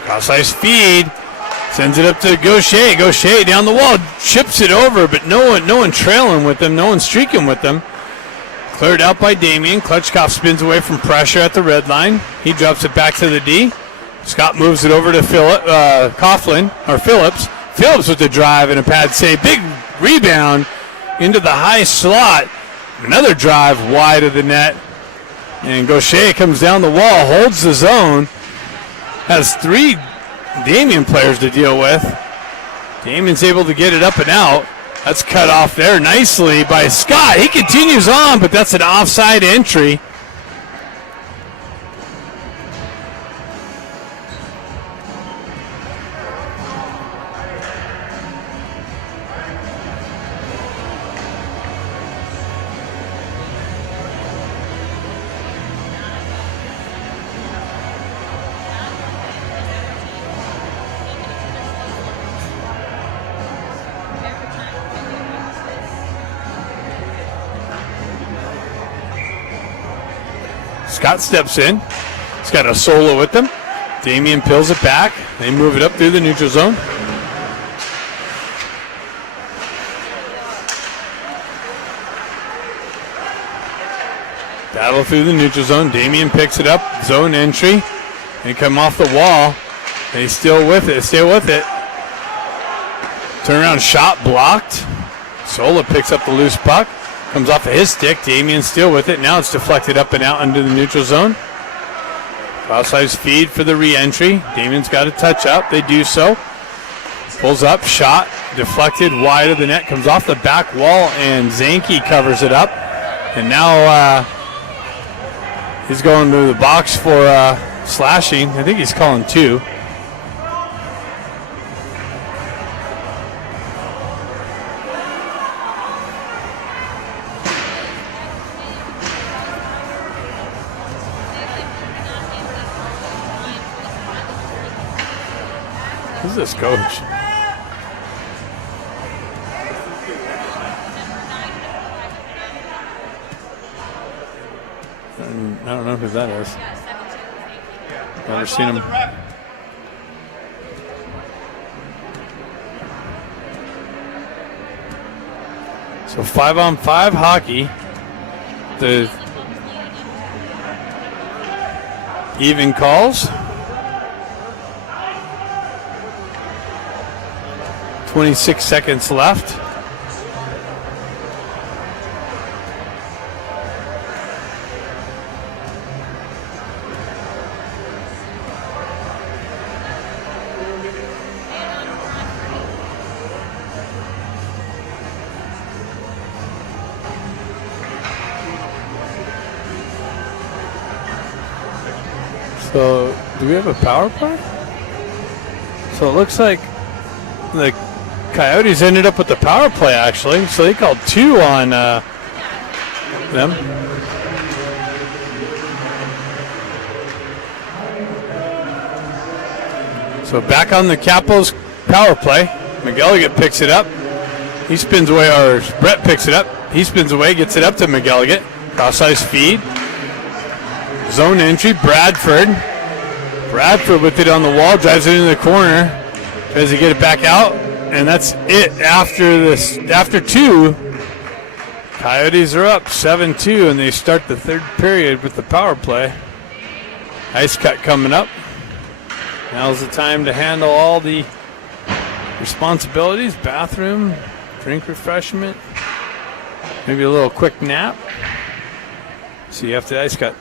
Cross-ice feed. Sends it up to Gaucher. Gaucher down the wall. Chips it over, but no one trailing with them. No one streaking with them. Cleared out by Damien. Klitschkoff spins away from pressure at the red line. He drops it back to the D. Scott moves it over to Phillips. Phillips with the drive and a pad save. Big rebound into the high slot. Another drive wide of the net. And Gaucher comes down the wall, holds the zone. Has three Damien players to deal with. Damien's able to get it up and out. That's cut off there nicely by Scott. He continues on, but that's an offside entry. Scott steps in. He's got a solo with them. Damien peels it back. They move it up through the neutral zone. Battle through the neutral zone. Damien picks it up. Zone entry. They come off the wall. They still with it. Stay with it. Turnaround shot blocked. Sola picks up the loose puck. Comes off of his stick. Damien's still with it. Now it's deflected up and out into the neutral zone. Cross-ice feed for the re-entry. Damien's got a touch up. They do so. Pulls up. Shot. Deflected wide of the net. Comes off the back wall, and Zanke covers it up. And now he's going to the box for slashing. I think he's calling two. Who's this coach? I don't know who that is. Never seen him. So 5-on-5 hockey. The even calls. 26 seconds left. So, do we have a power play? So it looks like the Coyotes ended up with the power play, actually. So they called two on them. So back on the Capo's power play. McElligott picks it up. He spins away, or Brett picks it up. He spins away, gets it up to McElligott. Cross-ice feed. Zone entry, Bradford. Bradford with it on the wall, drives it into the corner. Tries to get it back out. And that's it after this. After 2, Coyotes are up 7-2, and they start the third period with the power play. Ice cut coming up. Now's the time to handle all the responsibilities. Bathroom, drink refreshment, maybe a little quick nap. See you after the ice cut.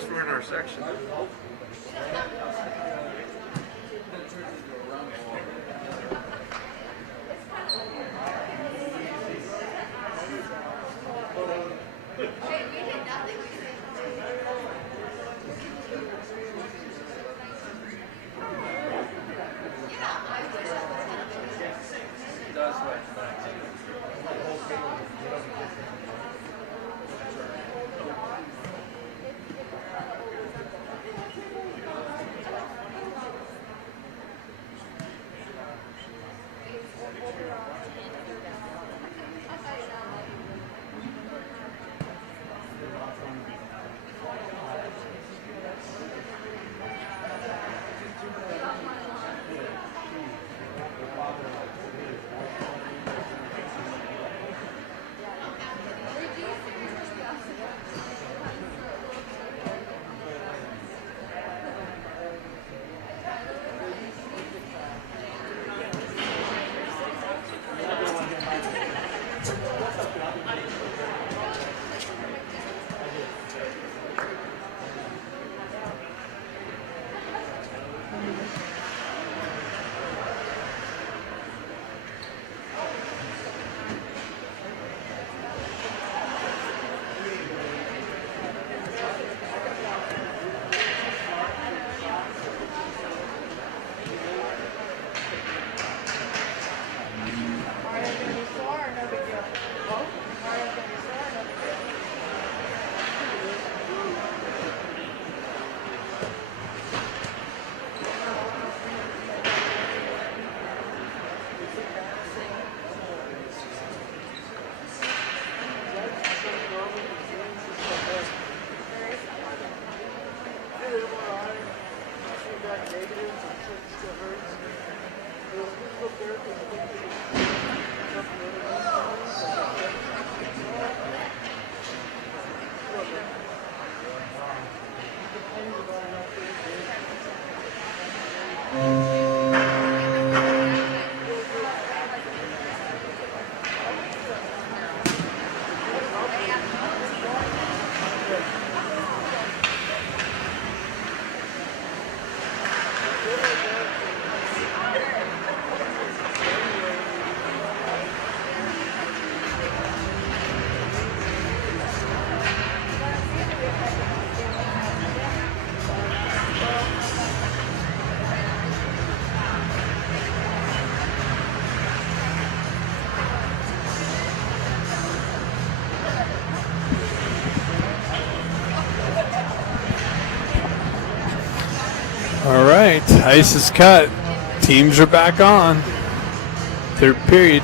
least we're in our section. All right, ice is cut. Teams are back on. Third period,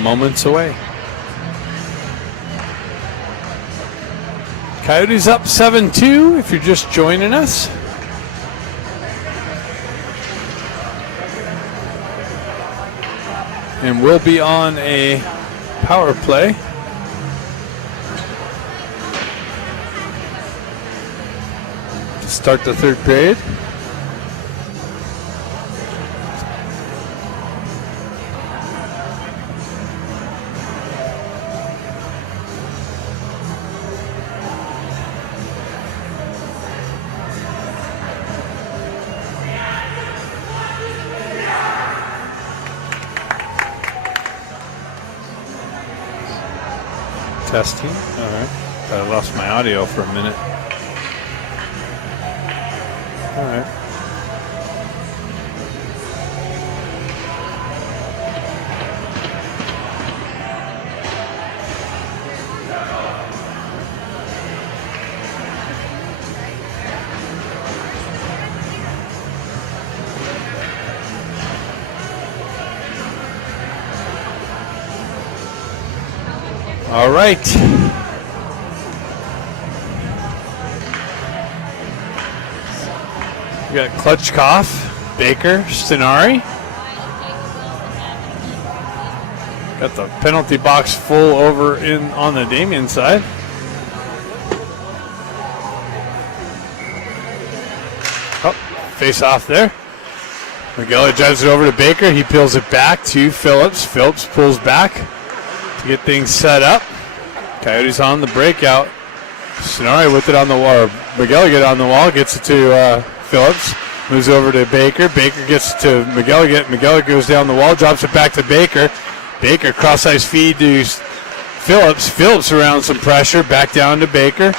moments away. Coyotes up 7-2 if you're just joining us. And we'll be on a power play. To start the third period. Testing. All right. I lost my audio for a minute. All right. All right. We got Klutchkov, Baker, Stenari. Got the penalty box full over in on the Damien side. Oh, face off there. Miguel drives it over to Baker. He peels it back to Phillips. Phillips pulls back to get things set up. Coyotes on the breakout. Sonari with it on the wall. McGilligan on the wall, gets it to Phillips. Moves over to Baker. Baker gets to McGilligan. McGilligan goes down the wall, drops it back to Baker. Baker cross-ice feed to Phillips. Phillips around some pressure, back down to Baker.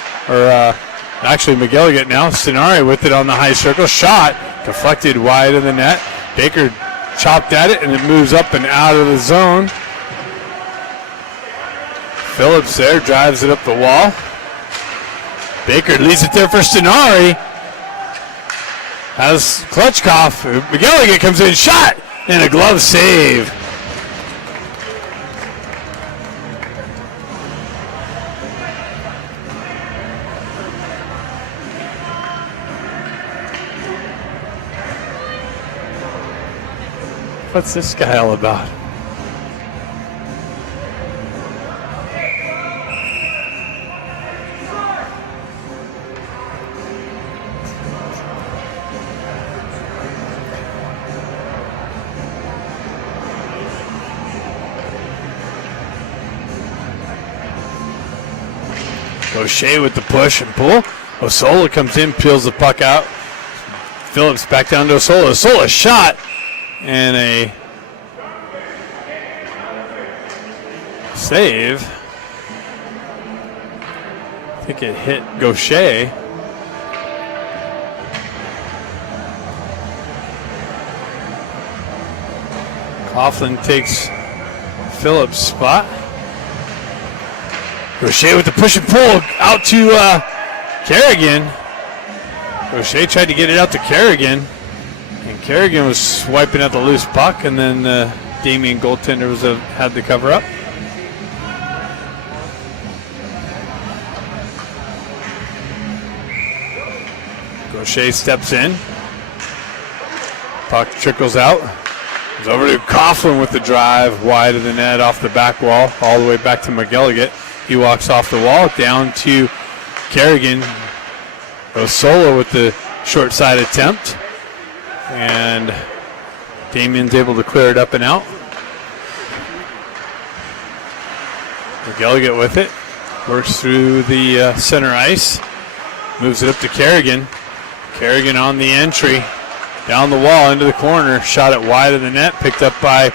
Actually McGilligan now. Sonari with it on the high circle. Shot deflected wide of the net. Baker chopped at it, and it moves up and out of the zone. Phillips there, drives it up the wall. Baker leaves it there for Sonari. Has Klutchkov. McGilligan comes in, shot, and a glove save. What's this guy all about? O'Shea with the push and pull. Osola comes in, peels the puck out. Phillips back down to Osola. Osola shot and a save. I think it hit Gaucher. Coughlin takes Phillips' spot. Gaucher with the push and pull out to Kerrigan. Gaucher tried to get it out to Kerrigan, and Kerrigan was swiping at the loose puck, and then Damien goaltender had to cover up. Gaucher steps in. Puck trickles out. It's over to Coughlin with the drive wide of the net off the back wall, all the way back to McGilligan. He walks off the wall down to Kerrigan. Goes solo with the short side attempt. And Damien's able to clear it up and out. McGilligan with it. Works through the center ice. Moves it up to Kerrigan. Kerrigan on the entry. Down the wall into the corner. Shot it wide of the net. Picked up by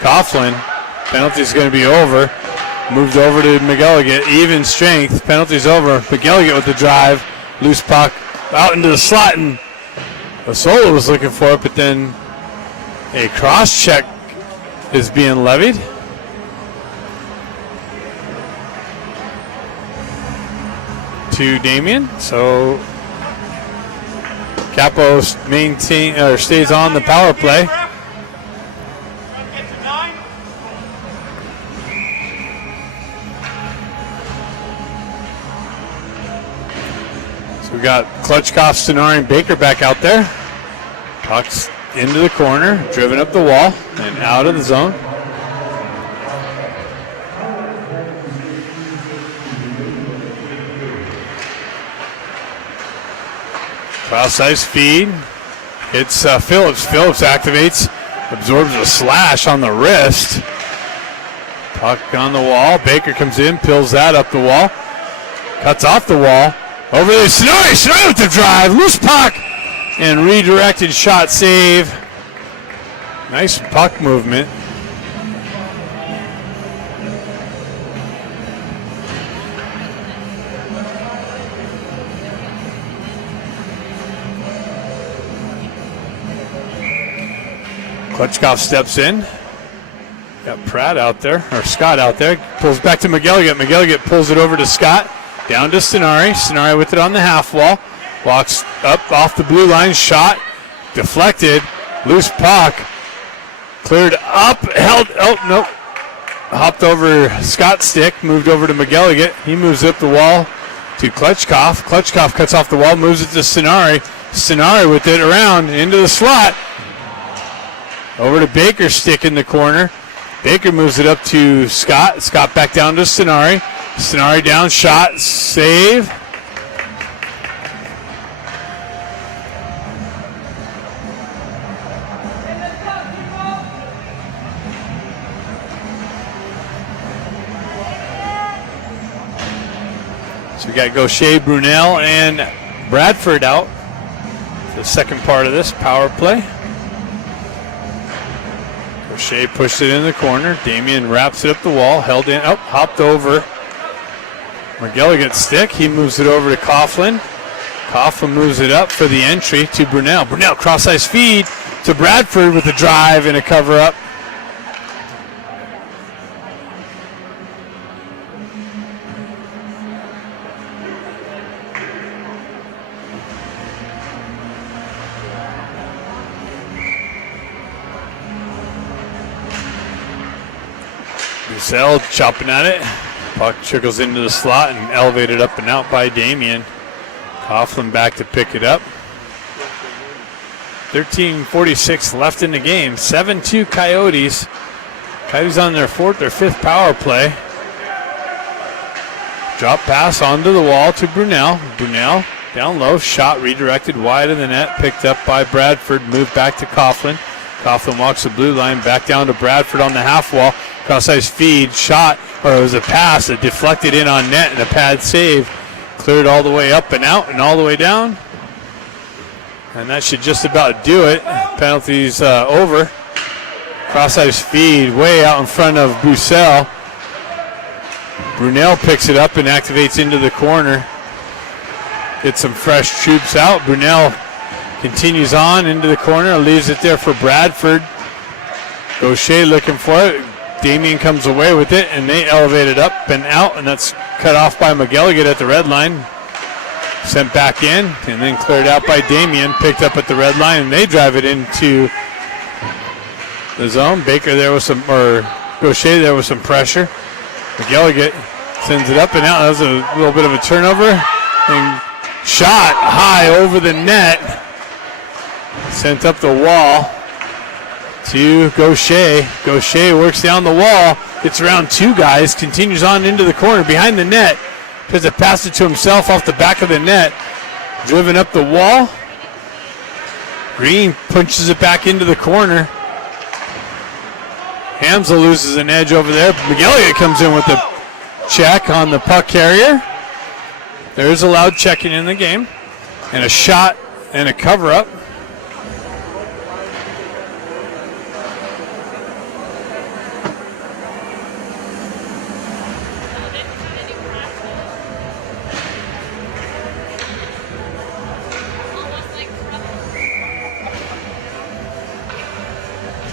Coughlin. Penalty's going to be over. Moved over to McGilligan. Even strength. Penalty's over. McGilligan with the drive. Loose puck out into the slot. And Osola was looking for it, but then a cross check is being levied. To Damien. So Capo stays on the power play. So we got Klutchkov, Sonari, and Baker back out there. Puck's into the corner, driven up the wall, and out of the zone. Cross ice feed. It's Phillips. Phillips activates, absorbs a slash on the wrist. Puck on the wall. Baker comes in, peels that up the wall. Cuts off the wall. Over to Sonari. Sonari with the drive. Loose puck. And redirected shot save. Nice puck movement. Klutchkov steps in. Got Pratt out there, or Scott out there. Pulls back to McGilligan. McGilligan pulls it over to Scott. Down to Sonari. Sonari with it on the half wall. Walks up off the blue line. Shot. Deflected. Loose puck. Cleared up. Held. Oh, nope. Hopped over Scott's stick. Moved over to McGilligan. He moves up the wall to Klutchkov. Klutchkov cuts off the wall. Moves it to Sonari. Sonari with it around into the slot. Over to Baker's stick in the corner. Baker moves it up to Scott. Scott back down to Sonari. Sonari down, shot, save. So we got Gaucher, Brunel, and Bradford out. The second part of this power play. Gaucher pushed it in the corner. Damien wraps it up the wall, held in, hopped over. McGilligan's stick. He moves it over to Coughlin. Coughlin moves it up for the entry to Brunel. Brunel cross-ice feed to Bradford with a drive and a cover-up. Bussell chopping at it. Puck trickles into the slot and elevated up and out by Damien. Coughlin back to pick it up. 13:46 left in the game. 7-2 Coyotes. Coyotes on their fourth or fifth power play. Drop pass onto the wall to Brunel. Brunel down low. Shot redirected wide of the net. Picked up by Bradford. Moved back to Coughlin. Coughlin walks the blue line. Back down to Bradford on the half wall. Cross-ice feed. Shot. Or it was a pass that deflected in on net and a pad save. Cleared all the way up and out and all the way down. And that should just about do it. Penalties over. Cross-ice feed way out in front of Bussell. Brunel picks it up and activates into the corner. Gets some fresh troops out. Brunel continues on into the corner. Leaves it there for Bradford. Gaucher looking for it. Damien comes away with it, and they elevate it up and out, and that's cut off by McGilligan at the red line. Sent back in, and then cleared out by Damien, picked up at the red line, and they drive it into the zone. Baker there with some, or Gaucher there with some pressure. McGilligan sends it up and out. That was a little bit of a turnover. And shot high over the net. Sent up the wall to Gaucher. Gaucher works down the wall, gets around two guys, continues on into the corner behind the net. Tries to pass it to himself off the back of the net. Driven up the wall. Green punches it back into the corner. Hamsel loses an edge over there. McGilligan comes in with the check on the puck carrier. There is a loud checking in the game. And a shot and a cover-up.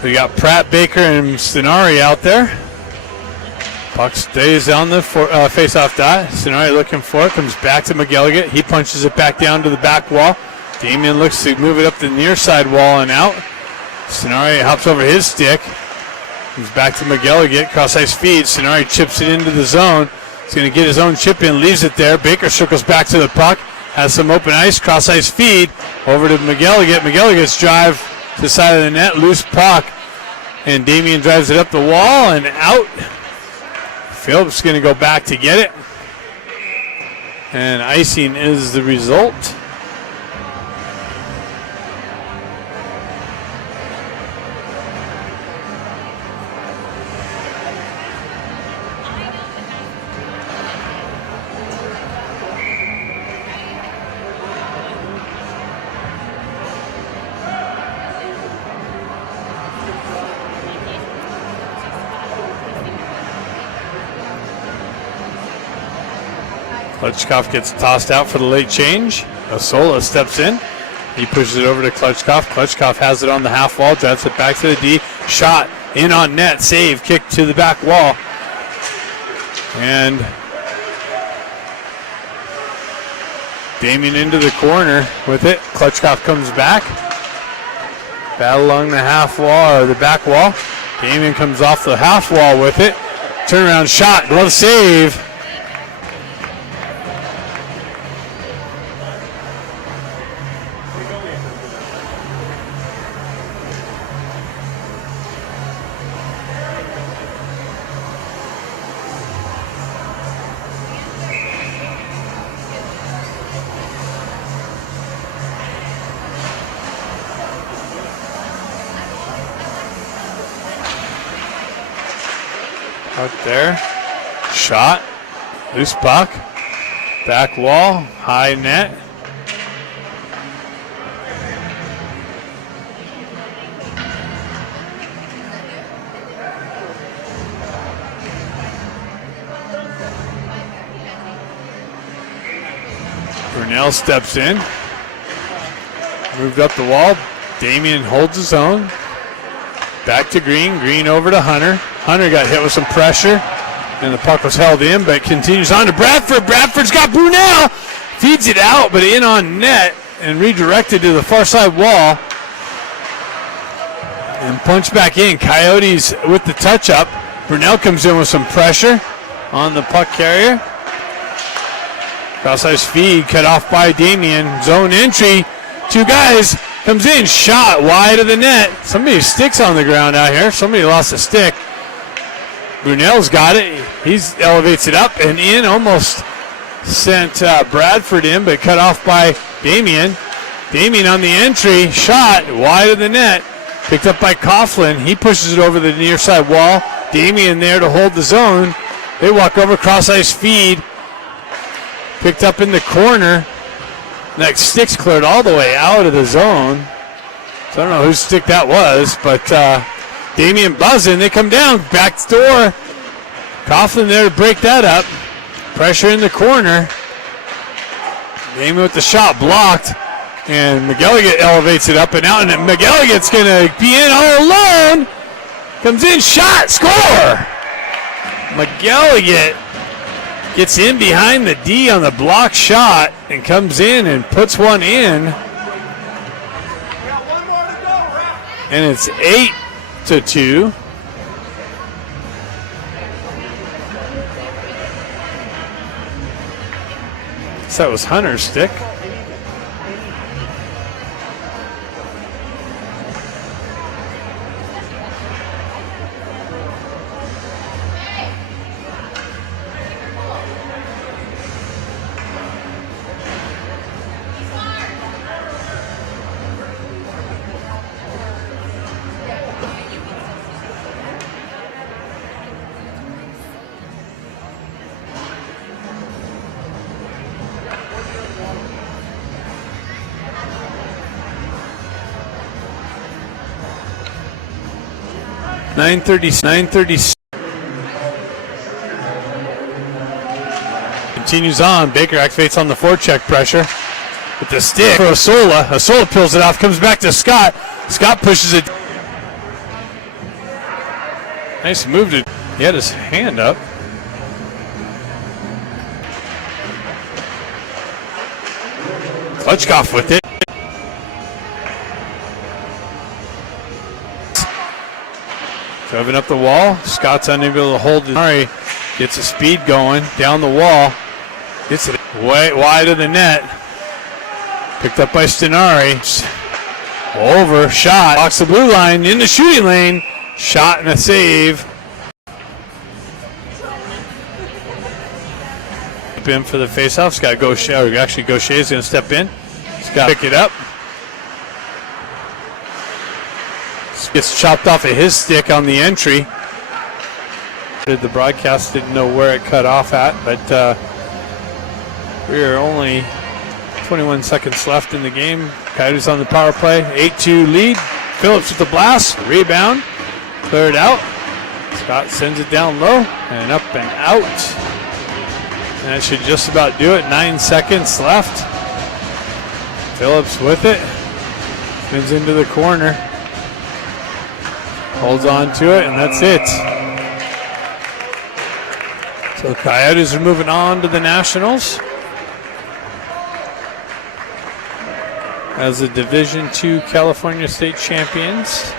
We got Pratt, Baker, and Stenari out there. Puck stays on the face-off dot. Stenari looking for it, comes back to McGilligan. He punches it back down to the back wall. Damien looks to move it up the near side wall and out. Stenari hops over his stick. Comes back to McGilligan. Cross-ice feed. Stenari chips it into the zone. He's going to get his own chip in, leaves it there. Baker circles back to the puck. Has some open ice. Cross-ice feed over to McGilligan. McGilligan's drive to the side of the net. Loose puck. And Damien drives it up the wall and out. Phillips going to go back to get it. And icing is the result. Klutchkov gets tossed out for the late change. Osola steps in. He pushes it over to Klutchkov. Klutchkov has it on the half wall, drives it back to the D. Shot in on net, save, kick to the back wall. And Damien into the corner with it. Klutchkov comes back. Battle along the half wall, or the back wall. Damien comes off the half wall with it. Turnaround shot, glove save. Out there. Shot. Loose puck. Back wall, high net. Brunel steps in. Moved up the wall. Damien holds his own. Back to Green. Green over to Hunter. Hunter got hit with some pressure, and the puck was held in, but continues on to Bradford. Bradford's got Brunel. Feeds it out, but in on net and redirected to the far side wall. And punched back in. Coyotes with the touch-up. Brunel comes in with some pressure on the puck carrier. Cross-ice feed cut off by Damien. Zone entry. Two guys. Comes in. Shot wide of the net. Somebody's stick's on the ground out here. Somebody lost a stick. Brunel's got it. He elevates it up and in. Almost sent Bradford in, but cut off by Damien. Damien on the entry. Shot wide of the net. Picked up by Coughlin. He pushes it over the near side wall. Damien there to hold the zone. They walk over, cross-ice feed. Picked up in the corner. That stick's cleared all the way out of the zone. So I don't know whose stick that was, but Damien buzzing. They come down. Back door. Coughlin there to break that up. Pressure in the corner. Damien with the shot blocked. And McElligott elevates it up and out. And McElligott's going to be in all alone. Comes in. Shot. Score. McElligott gets in behind the D on the block shot and comes in and puts one in. And it's 8-2. So that was Hunter's stick. Nine thirty. Continues on. Baker activates on the forecheck pressure with the stick for Osola. Osola pulls it off. Comes back to Scott. Scott pushes it. Nice move. He had his hand up. Klutchkov with it. Driving up the wall. Scott's unable to hold it. Murray gets the speed going down the wall. Gets it way wide of the net. Picked up by Stenari. Over. Shot. Blocks the blue line in the shooting lane. Shot and a save. In for the faceoff. Scott Gaucher. Actually, Gaucher is going to step in. Scott pick it up. Gets chopped off of his stick on the entry. The broadcast didn't know where it cut off at, but we are only 21 seconds left in the game. Coyotes on the power play. 8-2 lead. Phillips with the blast. Rebound. Cleared out. Scott sends it down low and up and out. And that should just about do it. 9 seconds left. Phillips with it. Spins into the corner. Holds on to it, and that's it. So the Coyotes are moving on to the Nationals as the Division II California State Champions.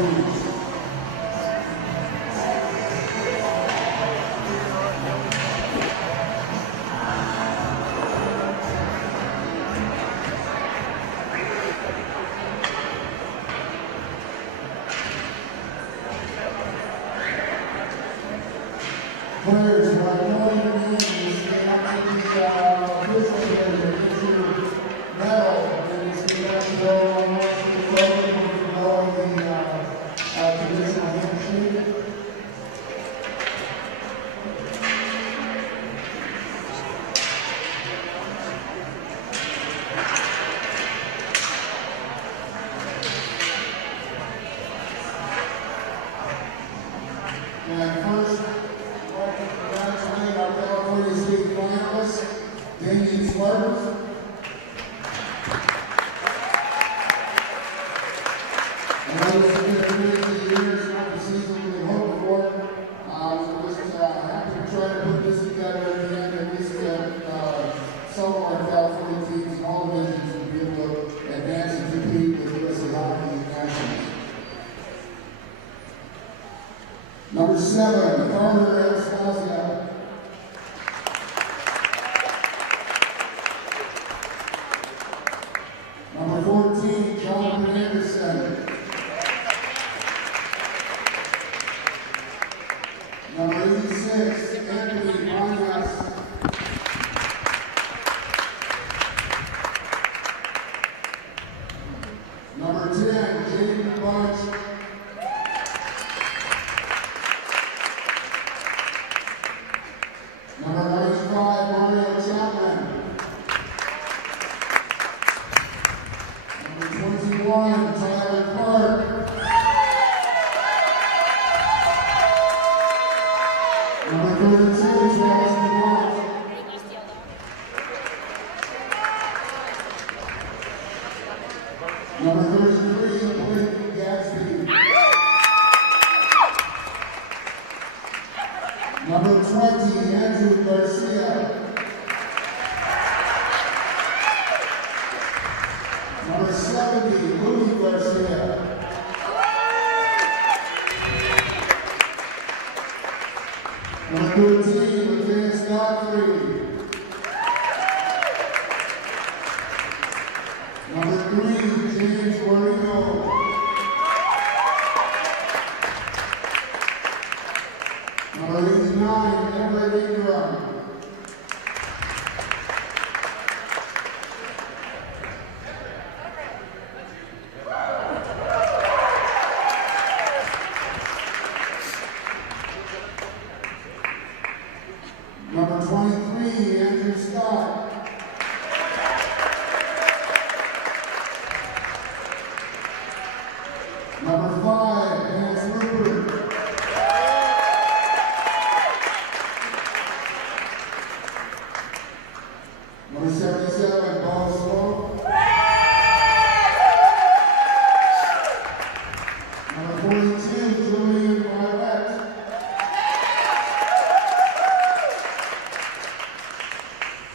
Coyotes. Players who are knowing your names, they have to be official here. Issue medal, and it's going to have to go on the program for knowing the traditional handshake. And first, congratulate our California State finalist, Damien. And I was in the 50 years, not the season we hoped for. We're just happy to try to put this together at the end, at least some of our California teams in all divisions will be able to advance and compete with USA Hockey Nationals. Number 7, Carter Anastasia. Number 14, Jonathan Anderson. Number 86, Anthony Mongas. Number 10, Jaden Bunch. Number 95, Mario Chapman. Number 21, Tyler Clark. Number 32, Travis DeWalt. Number 33, Blake Gadsby. Number 20, Andrew Garcia. Number 70, Louis Garcia. Number 13, Matthias Godfrey. Number 3, James Guarino. Number 89, Everett Ingram. Number 23, Andrew Scott. Number 5, Vance Rupert. Number 77, Paul Sloan. Number 42, Julian Marlette.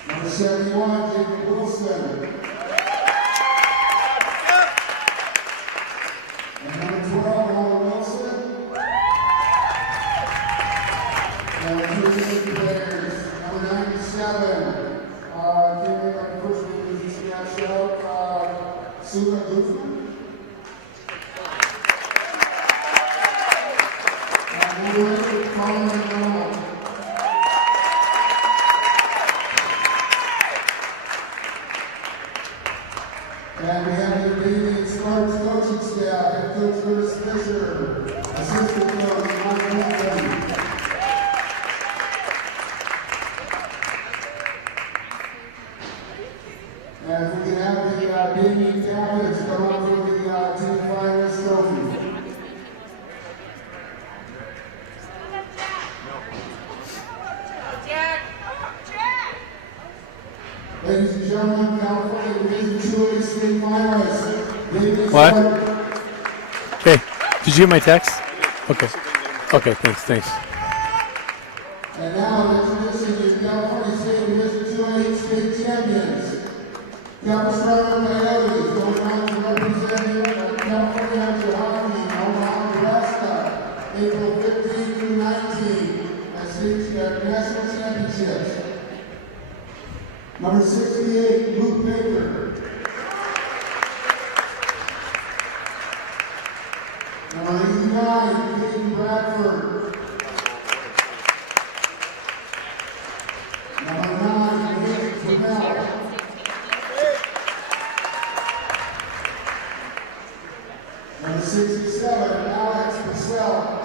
Number 71, Jacob Wilson. And number 12, Alan Wilson. And the 2 players, number 97. Can't make my first name is scratched out. Suga Guzman. And number 8, Colin McDonald. And we have the Damien Sparks coaching staff, and Coach Curtis Fisher, assistant coach Mike Wilson. And if we can have the Damien captains come up for the team finalist trophy. Ladies and gentlemen, California Division 2 State finalists. Damien What? Sparks. Hey, did you get my text? Okay. Okay, thanks. And now introducing your California State Division 2 state champions. Capo Coyotes going on to represent California Hockey. Number 67, Alex Purcell.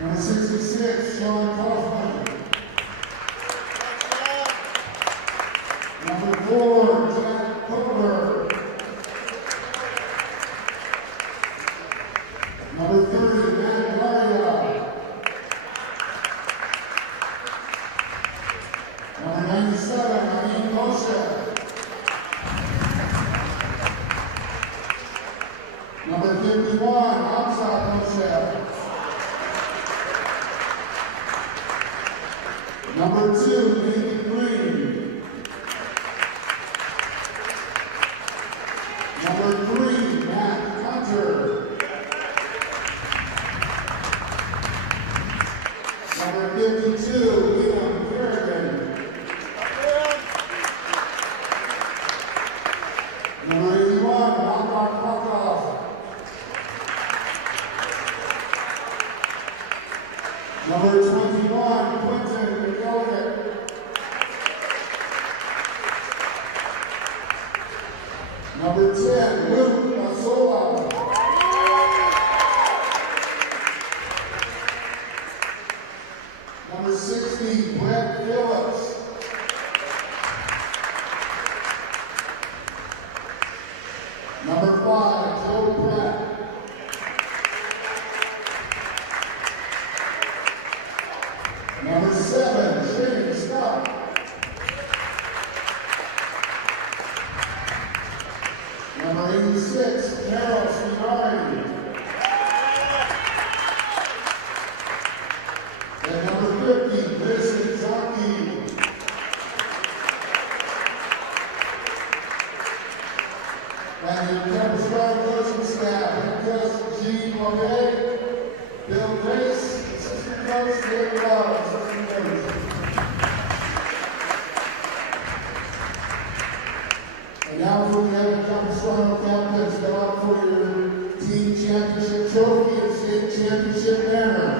Number 66, Sean Kaufman. Number 4, Jack Cover. Number 30, Matt Maria. Number 97, Amin Moshe. Number 51, Hamza Moshe. Number 2, Nathan Green. Number 3, Matt Hunter. Number 52, Liam Kerrigan. Number 81, Mark Markov. Number 21, Quentin McElliott. Number 10, Luke Masola. Number 60, Brett Phillips. Number 5, Joe Pratt. Number 7, Shane Scott. Number 86, Carol Shinari. And number 50, Vincent Zaki. And the Capo coaching staff, head coach Gene Monet, Bill Grace, assistant coach David Love, assistant coach. And now for the other Capo captains, go out for your team championship trophy and state championship banner.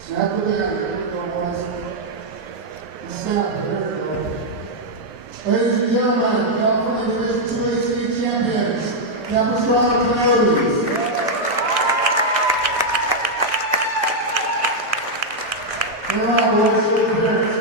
Snap it in. There we go, boys. Snap. There we go. Ladies and gentlemen, California Division 2A state champions, Capo Coyotes. Turn on, boys. Show your parents.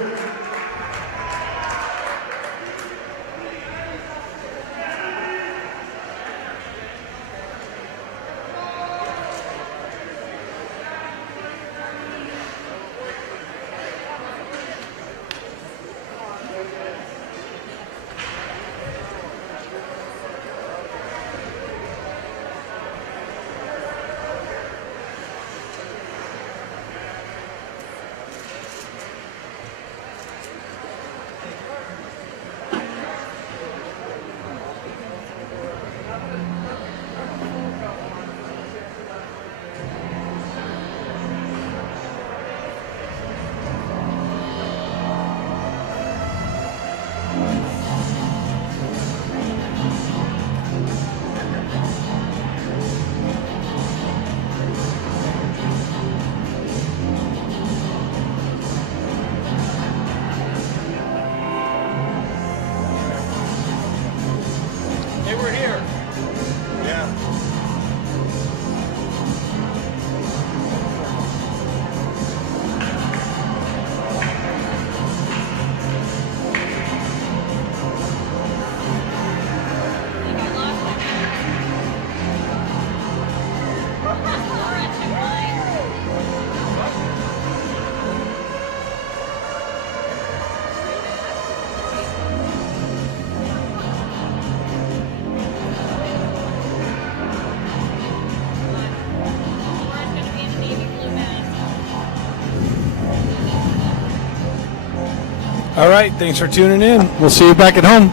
All right, thanks for tuning in. We'll see you back at home.